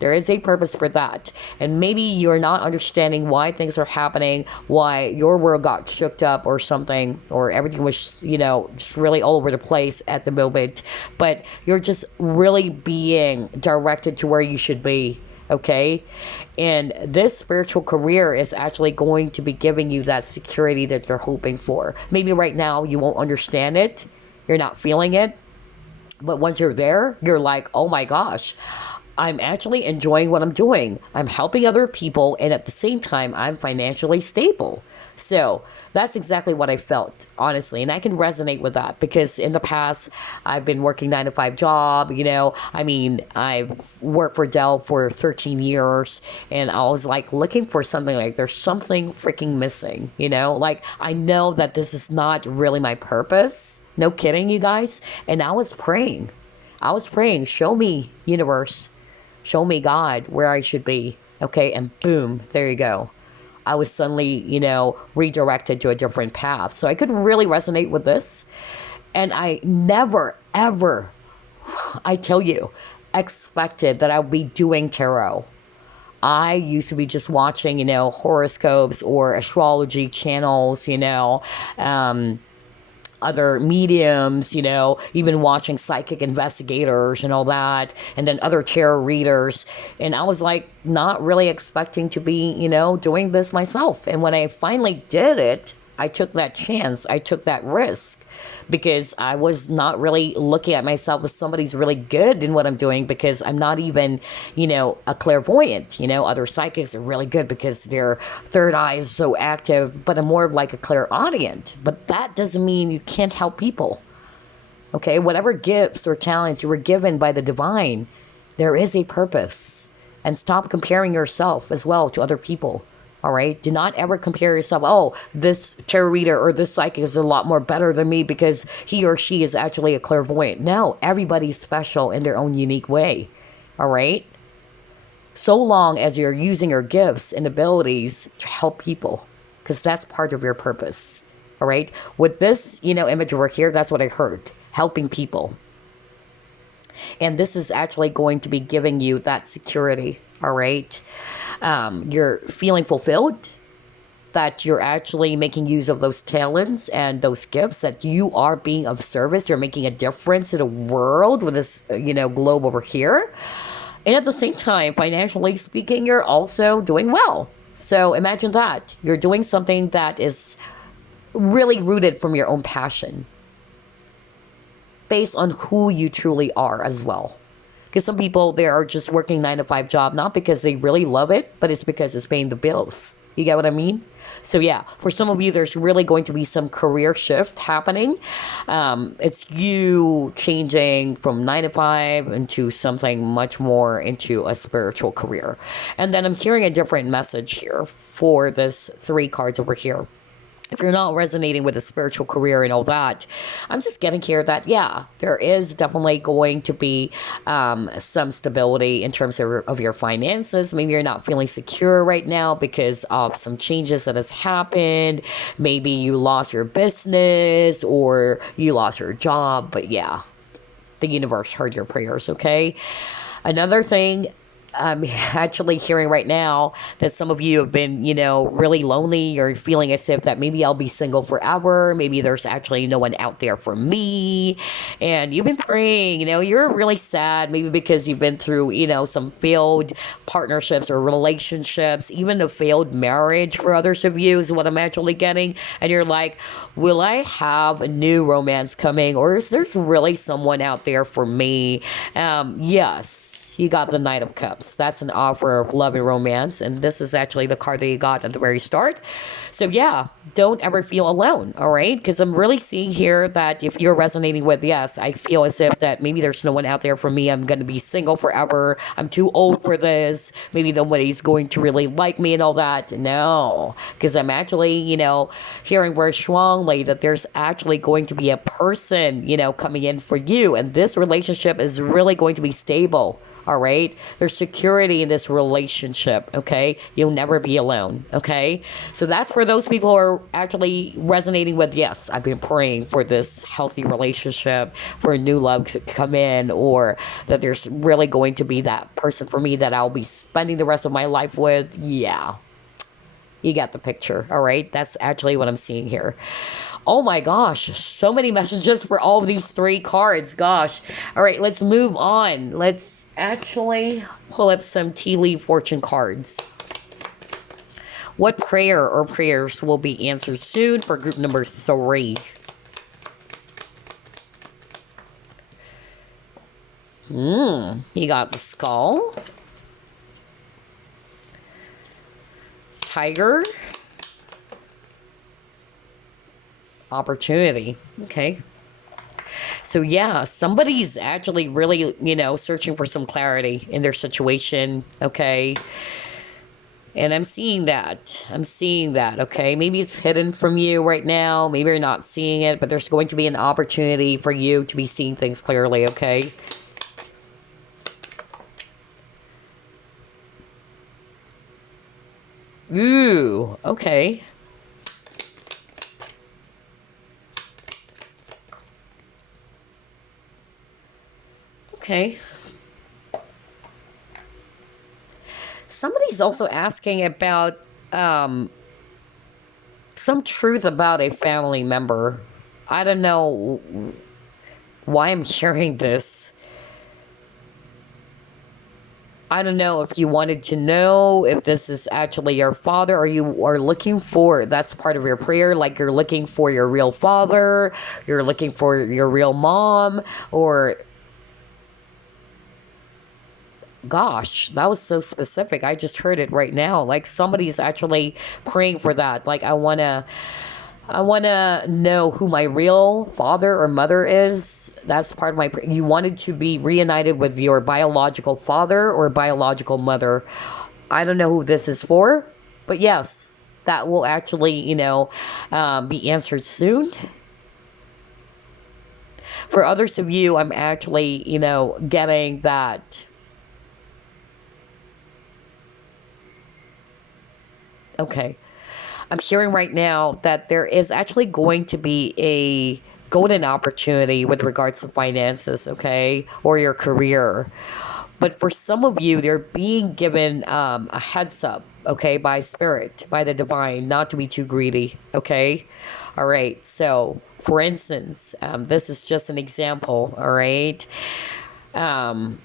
There is a purpose for that. And maybe you're not understanding why things are happening, why your world got shooked up or something, or everything was, just really all over the place at the moment. But you're just really being directed to where you should be. Okay. And this spiritual career is actually going to be giving you that security that you're hoping for. Maybe right now you won't understand it. You're not feeling it. But once you're there, you're like, oh my gosh, I'm actually enjoying what I'm doing. I'm helping other people, and at the same time, I'm financially stable. So that's exactly what I felt, honestly. And I can resonate with that because in the past, I've been working 9 to 5 job, I've worked for Dell for 13 years, and I was like looking for something, like there's something freaking missing, like I know that this is not really my purpose. No kidding, you guys. And I was praying, show me, universe. Show me, God, where I should be. Okay. And boom, there you go. I was suddenly, redirected to a different path. So I could really resonate with this. And I never, ever, I tell you, expected that I would be doing tarot. I used to be just watching, horoscopes or astrology channels, other mediums, even watching psychic investigators and all that, and then other tarot readers. And I was like, not really expecting to be, doing this myself. And when I finally did it, I took that chance. I took that risk because I was not really looking at myself as somebody who's really good in what I'm doing, because I'm not even, a clairvoyant. Other psychics are really good because their third eye is so active, but I'm more of like a clairaudient. But that doesn't mean you can't help people. Okay, whatever gifts or talents you were given by the divine, there is a purpose. And stop comparing yourself as well to other people. All right. Do not ever compare yourself. Oh, this tarot reader or this psychic is a lot more better than me because he or she is actually a clairvoyant. No, everybody's special in their own unique way. All right. So long as you're using your gifts and abilities to help people, because that's part of your purpose. All right. With this, image over here, that's what I heard. Helping people. And this is actually going to be giving you that security. All right. You're feeling fulfilled, that you're actually making use of those talents and those gifts, that you are being of service. You're making a difference in the world with this, globe over here. And at the same time, financially speaking, you're also doing well. So imagine that. You're doing something that is really rooted from your own passion, based on who you truly are as well. Because some people, they are just working 9-to-5 job, not because they really love it, but it's because it's paying the bills. You get what I mean? So yeah, for some of you, there's really going to be some career shift happening. It's you changing from 9-to-5 into something much more into a spiritual career. And then I'm hearing a different message here for this 3 cards over here. If you're not resonating with a spiritual career and all that, I'm just getting here that, yeah, there is definitely going to be some stability in terms of your finances. Maybe you're not feeling secure right now because of some changes that has happened. Maybe you lost your business or you lost your job. But yeah, the universe heard your prayers, okay? Another thing, I'm actually hearing right now that some of you have been, really lonely. You're feeling as if that maybe I'll be single forever. Maybe there's actually no one out there for me. And you've been praying, you're really sad, maybe because you've been through, some failed partnerships or relationships, even a failed marriage for others of you is what I'm actually getting. And you're like, will I have a new romance coming? Or is there really someone out there for me? Yes. You got the Knight of Cups. That's an offer of love and romance. And this is actually the card that you got at the very start. So yeah, don't ever feel alone, all right? Because I'm really seeing here that if you're resonating with, yes, I feel as if that maybe there's no one out there for me. I'm going to be single forever. I'm too old for this. Maybe nobody's going to really like me and all that. No, because I'm actually, hearing very strongly that there's actually going to be a person, coming in for you. And this relationship is really going to be stable. All right. There's security in this relationship. Okay. You'll never be alone. Okay. So that's for those people who are actually resonating with, yes, I've been praying for this healthy relationship, for a new love to come in, or that there's really going to be that person for me that I'll be spending the rest of my life with. Yeah. You got the picture. All right. That's actually what I'm seeing here. Oh my gosh, so many messages for all of these 3 cards. Gosh. All right, let's move on. Let's actually pull up some tea leaf fortune cards. What prayer or prayers will be answered soon for group number 3? You got the skull. Tiger. Opportunity. Okay. So yeah, somebody's actually really, searching for some clarity in their situation. Okay. And I'm seeing that. Okay. Maybe it's hidden from you right now. Maybe you're not seeing it, but there's going to be an opportunity for you to be seeing things clearly. Okay. Ooh. Okay. Okay. Somebody's also asking about some truth about a family member. I don't know why I'm hearing this. I don't know if you wanted to know if this is actually your father, or you are looking for, that's part of your prayer, like you're looking for your real father, you're looking for your real mom, or gosh, that was so specific. I just heard it right now. Like somebody's actually praying for that. Like I want to I want to know who my real father or mother is. That's part of my. You wanted to be reunited with your biological father or biological mother. I don't know who this is for, but yes, that will actually, be answered soon. For others of you, I'm actually, getting that. Okay. I'm hearing right now that there is actually going to be a golden opportunity with regards to finances, okay, or your career. But for some of you, they're being given a heads up, okay, by spirit, by the divine, not to be too greedy, okay? All right. So, for instance, this is just an example, all right? Um,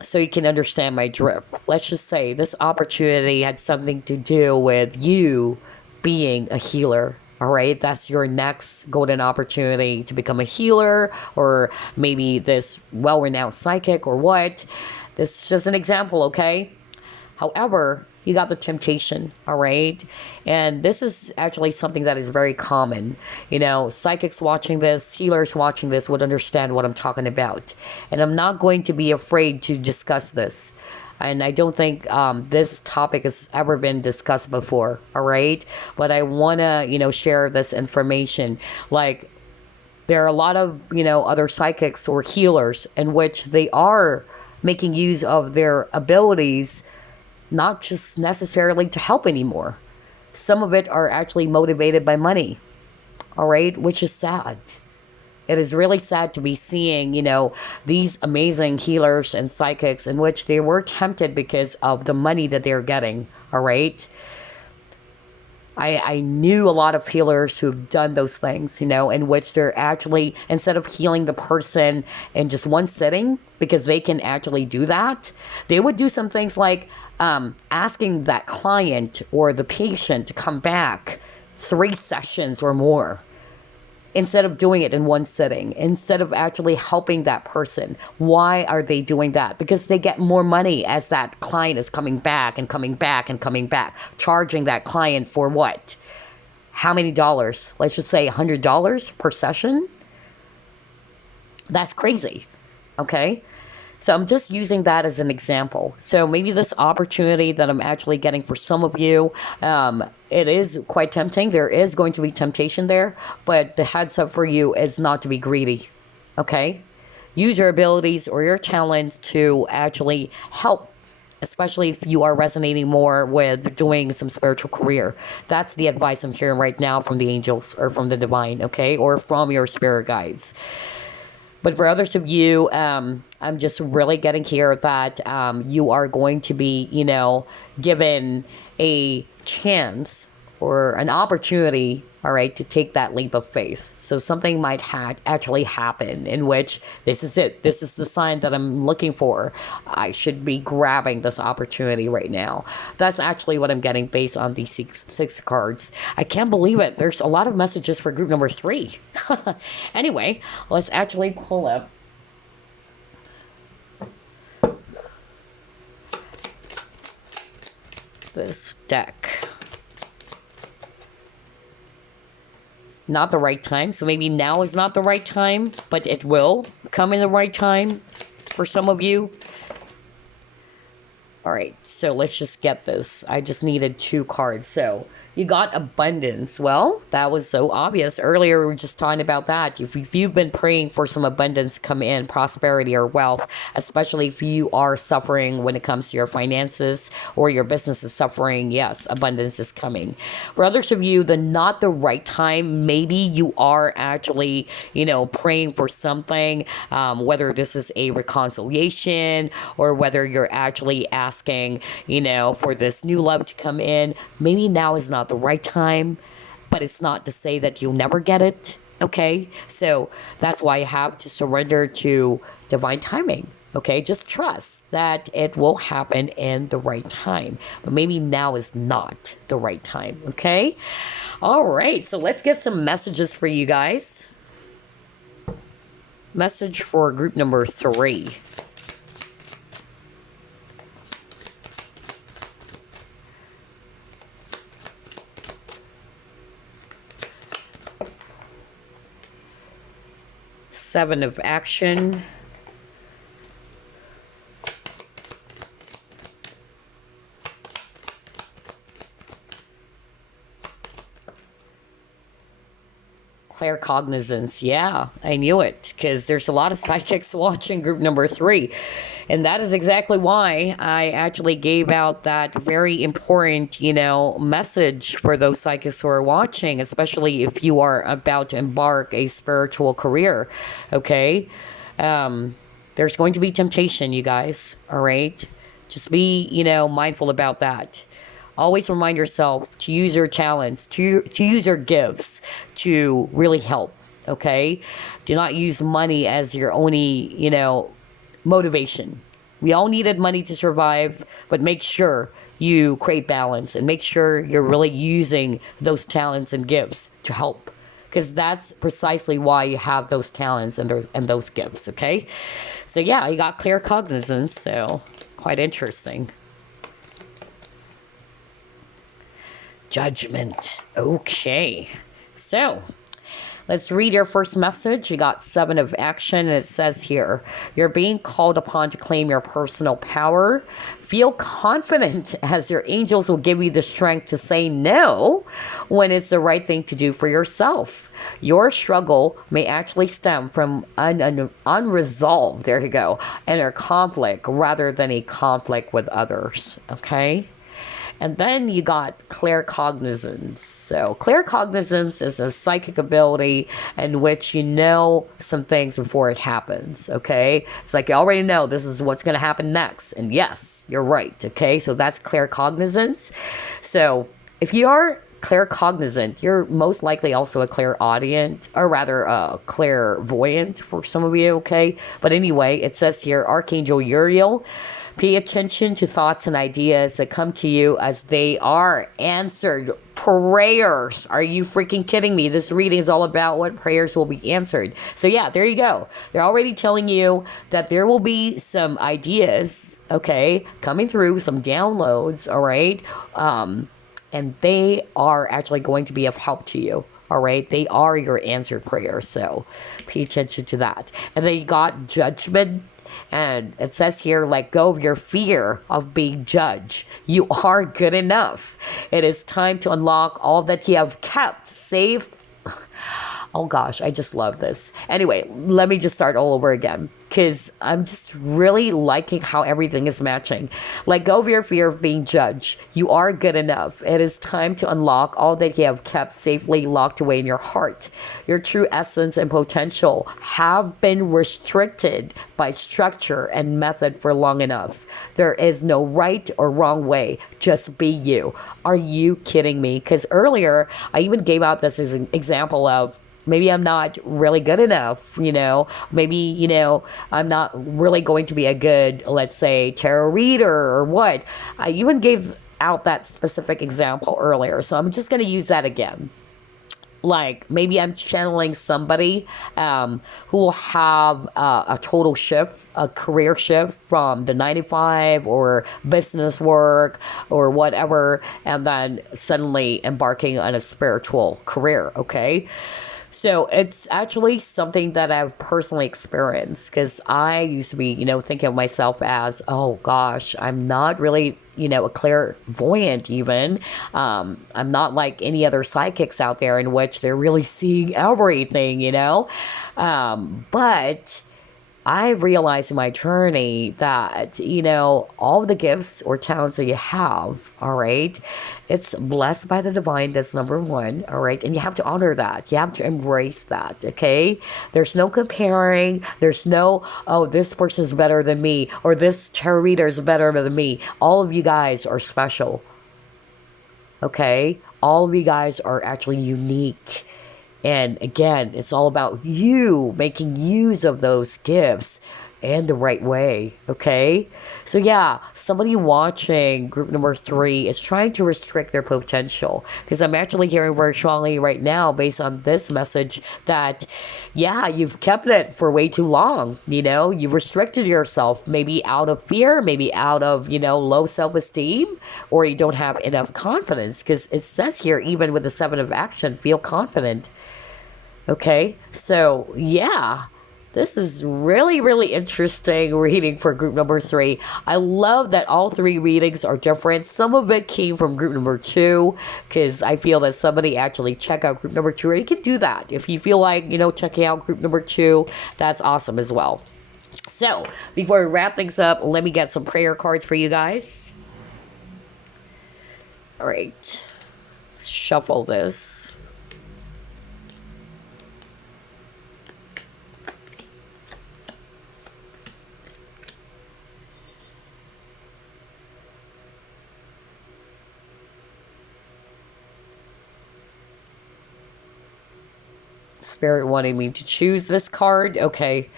so you can understand my drift. Let's just say this opportunity had something to do with you being a healer. All right, that's your next golden opportunity to become a healer, or maybe this well renowned psychic, or what. This is just an example, okay? However, you got the temptation, all right? And this is actually something that is very common. Psychics watching this, healers watching this would understand what I'm talking about. And I'm not going to be afraid to discuss this. And I don't think this topic has ever been discussed before, all right? But I want to, share this information. Like, there are a lot of, other psychics or healers in which they are making use of their abilities, not just necessarily to help anymore. Some of it are actually motivated by money, all right, which is sad. It is really sad to be seeing, these amazing healers and psychics in which they were tempted because of the money that they're getting, all right? I knew a lot of healers who've done those things, in which they're actually, instead of healing the person in just one sitting, because they can actually do that, they would do some things like asking that client or the patient to come back 3 sessions or more, instead of doing it in one sitting, instead of actually helping that person. Why are they doing that? Because they get more money as that client is coming back and coming back and coming back, charging that client for what? How many dollars? Let's just say $100 per session. That's crazy, okay? So I'm just using that as an example. So maybe this opportunity that I'm actually getting for some of you, it is quite tempting. There is going to be temptation there, but the heads up for you is not to be greedy, okay? Use your abilities or your talents to actually help, especially if you are resonating more with doing some spiritual career. That's the advice I'm hearing right now from the angels or from the divine, okay? Or from your spirit guides. But for others of you, I'm just really getting here that you are going to be, given a chance or an opportunity, all right, to take that leap of faith. So something might actually happen in which this is it. This is the sign that I'm looking for. I should be grabbing this opportunity right now. That's actually what I'm getting based on these six cards. I can't believe it. There's a lot of messages for group number 3. Anyway, let's actually pull up this deck. Not the right time. So maybe now is not the right time, but it will come in the right time for some of you. All right, so let's just get this. I just needed 2 cards. So you got abundance. Well, that was so obvious. Earlier, we were just talking about that. If you've been praying for some abundance to come in, prosperity or wealth, especially if you are suffering when it comes to your finances or your business is suffering, yes, abundance is coming. For others of you, not the right time, maybe you are actually, praying for something, whether this is a reconciliation or whether you're actually asking, for this new love to come in. Maybe now is not the right time, but it's not to say that you'll never get it, okay? So that's why you have to surrender to divine timing, okay? Just trust that it will happen in the right time, but maybe now is not the right time, okay? All right, so let's get some messages for you guys. Message for group number 3. Seven of Action. Claircognizance. Yeah, I knew it, because there's a lot of psychics watching group number 3. And that is exactly why I actually gave out that very important, message for those psychics who are watching, especially if you are about to embark a spiritual career. Okay? There's going to be temptation, you guys. All right? Just be, mindful about that. Always remind yourself to use your talents, to use your gifts to really help, okay? Do not use money as your only, motivation. We all needed money to survive, but make sure you create balance and make sure you're really using those talents and gifts to help, because that's precisely why you have those talents and those gifts, okay? So yeah, you got clear cognizance, so quite interesting. Judgment. Okay. So, let's read your first message. You got 7 of Action, and it says here, you're being called upon to claim your personal power. Feel confident, as your angels will give you the strength to say no when it's the right thing to do for yourself. Your struggle may actually stem from unresolved, there you go, inner conflict rather than a conflict with others. Okay? And then you got claircognizance. So claircognizance is a psychic ability in which you know some things before it happens, okay? It's like you already know this is what's going to happen next. And yes, you're right, okay? So that's claircognizance. So if you are claircognizant, you're most likely also a clairaudient, or rather a clairvoyant for some of you, okay? But anyway, it says here, Archangel Uriel, pay attention to thoughts and ideas that come to you as they are answered prayers. Are you freaking kidding me? This reading is all about what prayers will be answered. So yeah, there you go. They're already telling you that there will be some ideas, okay, coming through, some downloads, all right? And they are actually going to be of help to you. All right, they are your answered prayers, so pay attention to that. And then you got Judgment. And it says here, let go of your fear of being judged. You are good enough. It is time to unlock all that you have kept, saved. Oh gosh, I just love this. Anyway, let me just start all over again, because I'm just really liking how everything is matching. Let go of your fear of being judged. You are good enough. It is time to unlock all that you have kept safely locked away in your heart. Your true essence and potential have been restricted by structure and method for long enough. There is no right or wrong way. Just be you. Are you kidding me? Because earlier, I even gave out this as an example of, maybe I'm not really good enough, maybe, I'm not really going to be a good, let's say, tarot reader or what. I even gave out that specific example earlier, so I'm just going to use that again. Like, maybe I'm channeling somebody who will have a total shift, a career shift from the 9 to 5 or business work or whatever, and then suddenly embarking on a spiritual career, okay? So it's actually something that I've personally experienced, because I used to be, thinking of myself as, oh gosh, I'm not really, a clairvoyant even. I'm not like any other psychics out there in which they're really seeing everything, but I realized in my journey that, all the gifts or talents that you have, all right, it's blessed by the divine. That's number one, all right? And you have to honor that. You have to embrace that, okay? There's no comparing. There's no, oh, this person's better than me, or this tarot reader is better than me. All of you guys are special, okay? All of you guys are actually unique. And again, it's all about you making use of those gifts and the right way, okay? So yeah, somebody watching group number 3 is trying to restrict their potential, because I'm actually hearing very strongly right now, based on this message, that yeah, you've kept it for way too long. You've restricted yourself, maybe out of fear, maybe out of low self-esteem, or you don't have enough confidence, because it says here, even with the 7 of Action, feel confident. Okay, so yeah, This is really, really interesting reading for group number 3. I love that all 3 readings are different. Some of it came from group number 2 because I feel that somebody actually check out group number 2. Or you can do that. If you feel like, checking out group number 2, that's awesome as well. So, before we wrap things up, let me get some prayer cards for you guys. All right. Shuffle this. Spirit wanted me to choose this card. Okay.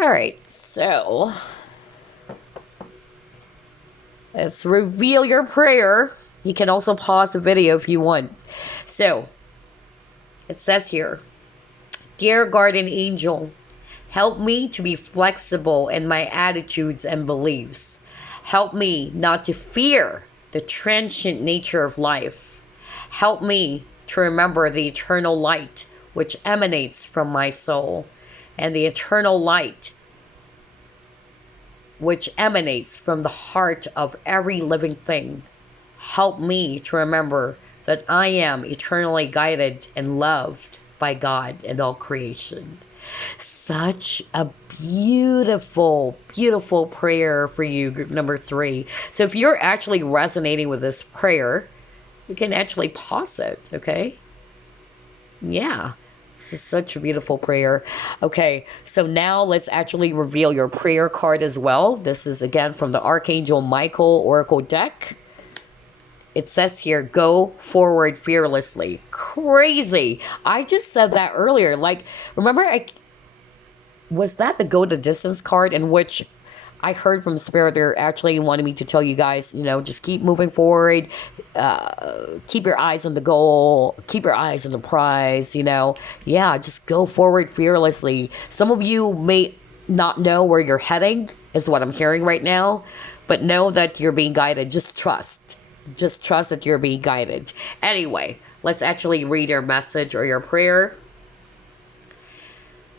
All right. So, let's reveal your prayer. You can also pause the video if you want. So, it says here, Dear Guardian Angel, help me to be flexible in my attitudes and beliefs. Help me not to fear the transient nature of life. Help me to remember the eternal light which emanates from my soul, and the eternal light which emanates from the heart of every living thing. Help me to remember that I am eternally guided and loved by God and all creation. Such a beautiful, beautiful prayer for you, group number 3. So if you're actually resonating with this prayer, you can actually pause it, okay? Yeah. This is such a beautiful prayer. Okay, so now let's actually reveal your prayer card as well. This is again from the Archangel Michael Oracle deck. It says here, go forward fearlessly. Crazy. I just said that earlier. Like, remember, was that the go the distance card in which I heard from Spirit they're actually wanting me to tell you guys, just keep moving forward. Keep your eyes on the goal. Keep your eyes on the prize, Yeah, just go forward fearlessly. Some of you may not know where you're heading, is what I'm hearing right now. But know that you're being guided. Just trust. Just trust that you're being guided. Anyway, let's actually read your message or your prayer.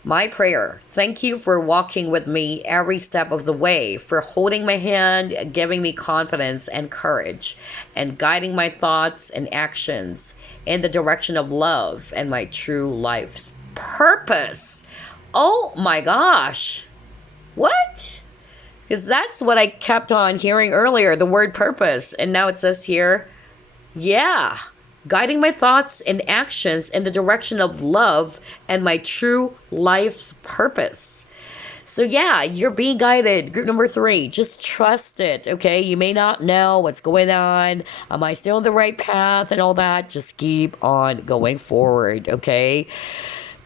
My prayer, thank you for walking with me every step of the way, for holding my hand, giving me confidence and courage, and guiding my thoughts and actions in the direction of love and my true life's purpose. Oh my gosh. What? Because that's what I kept on hearing earlier, the word purpose. And now it says here, yeah. Guiding my thoughts and actions in the direction of love and my true life's purpose. So yeah, you're being guided. Group number 3, just trust it, okay? You may not know what's going on. Am I still on the right path and all that? Just keep on going forward, okay?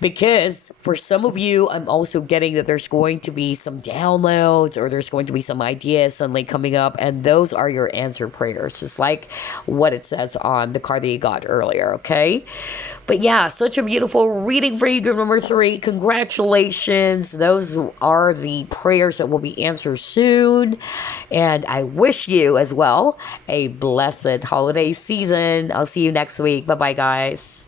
Because for some of you, I'm also getting that there's going to be some downloads or there's going to be some ideas suddenly coming up. And those are your answer prayers, just like what it says on the card that you got earlier, okay? But yeah, such a beautiful reading for you, group number 3. Congratulations. Those are the prayers that will be answered soon. And I wish you as well a blessed holiday season. I'll see you next week. Bye-bye, guys.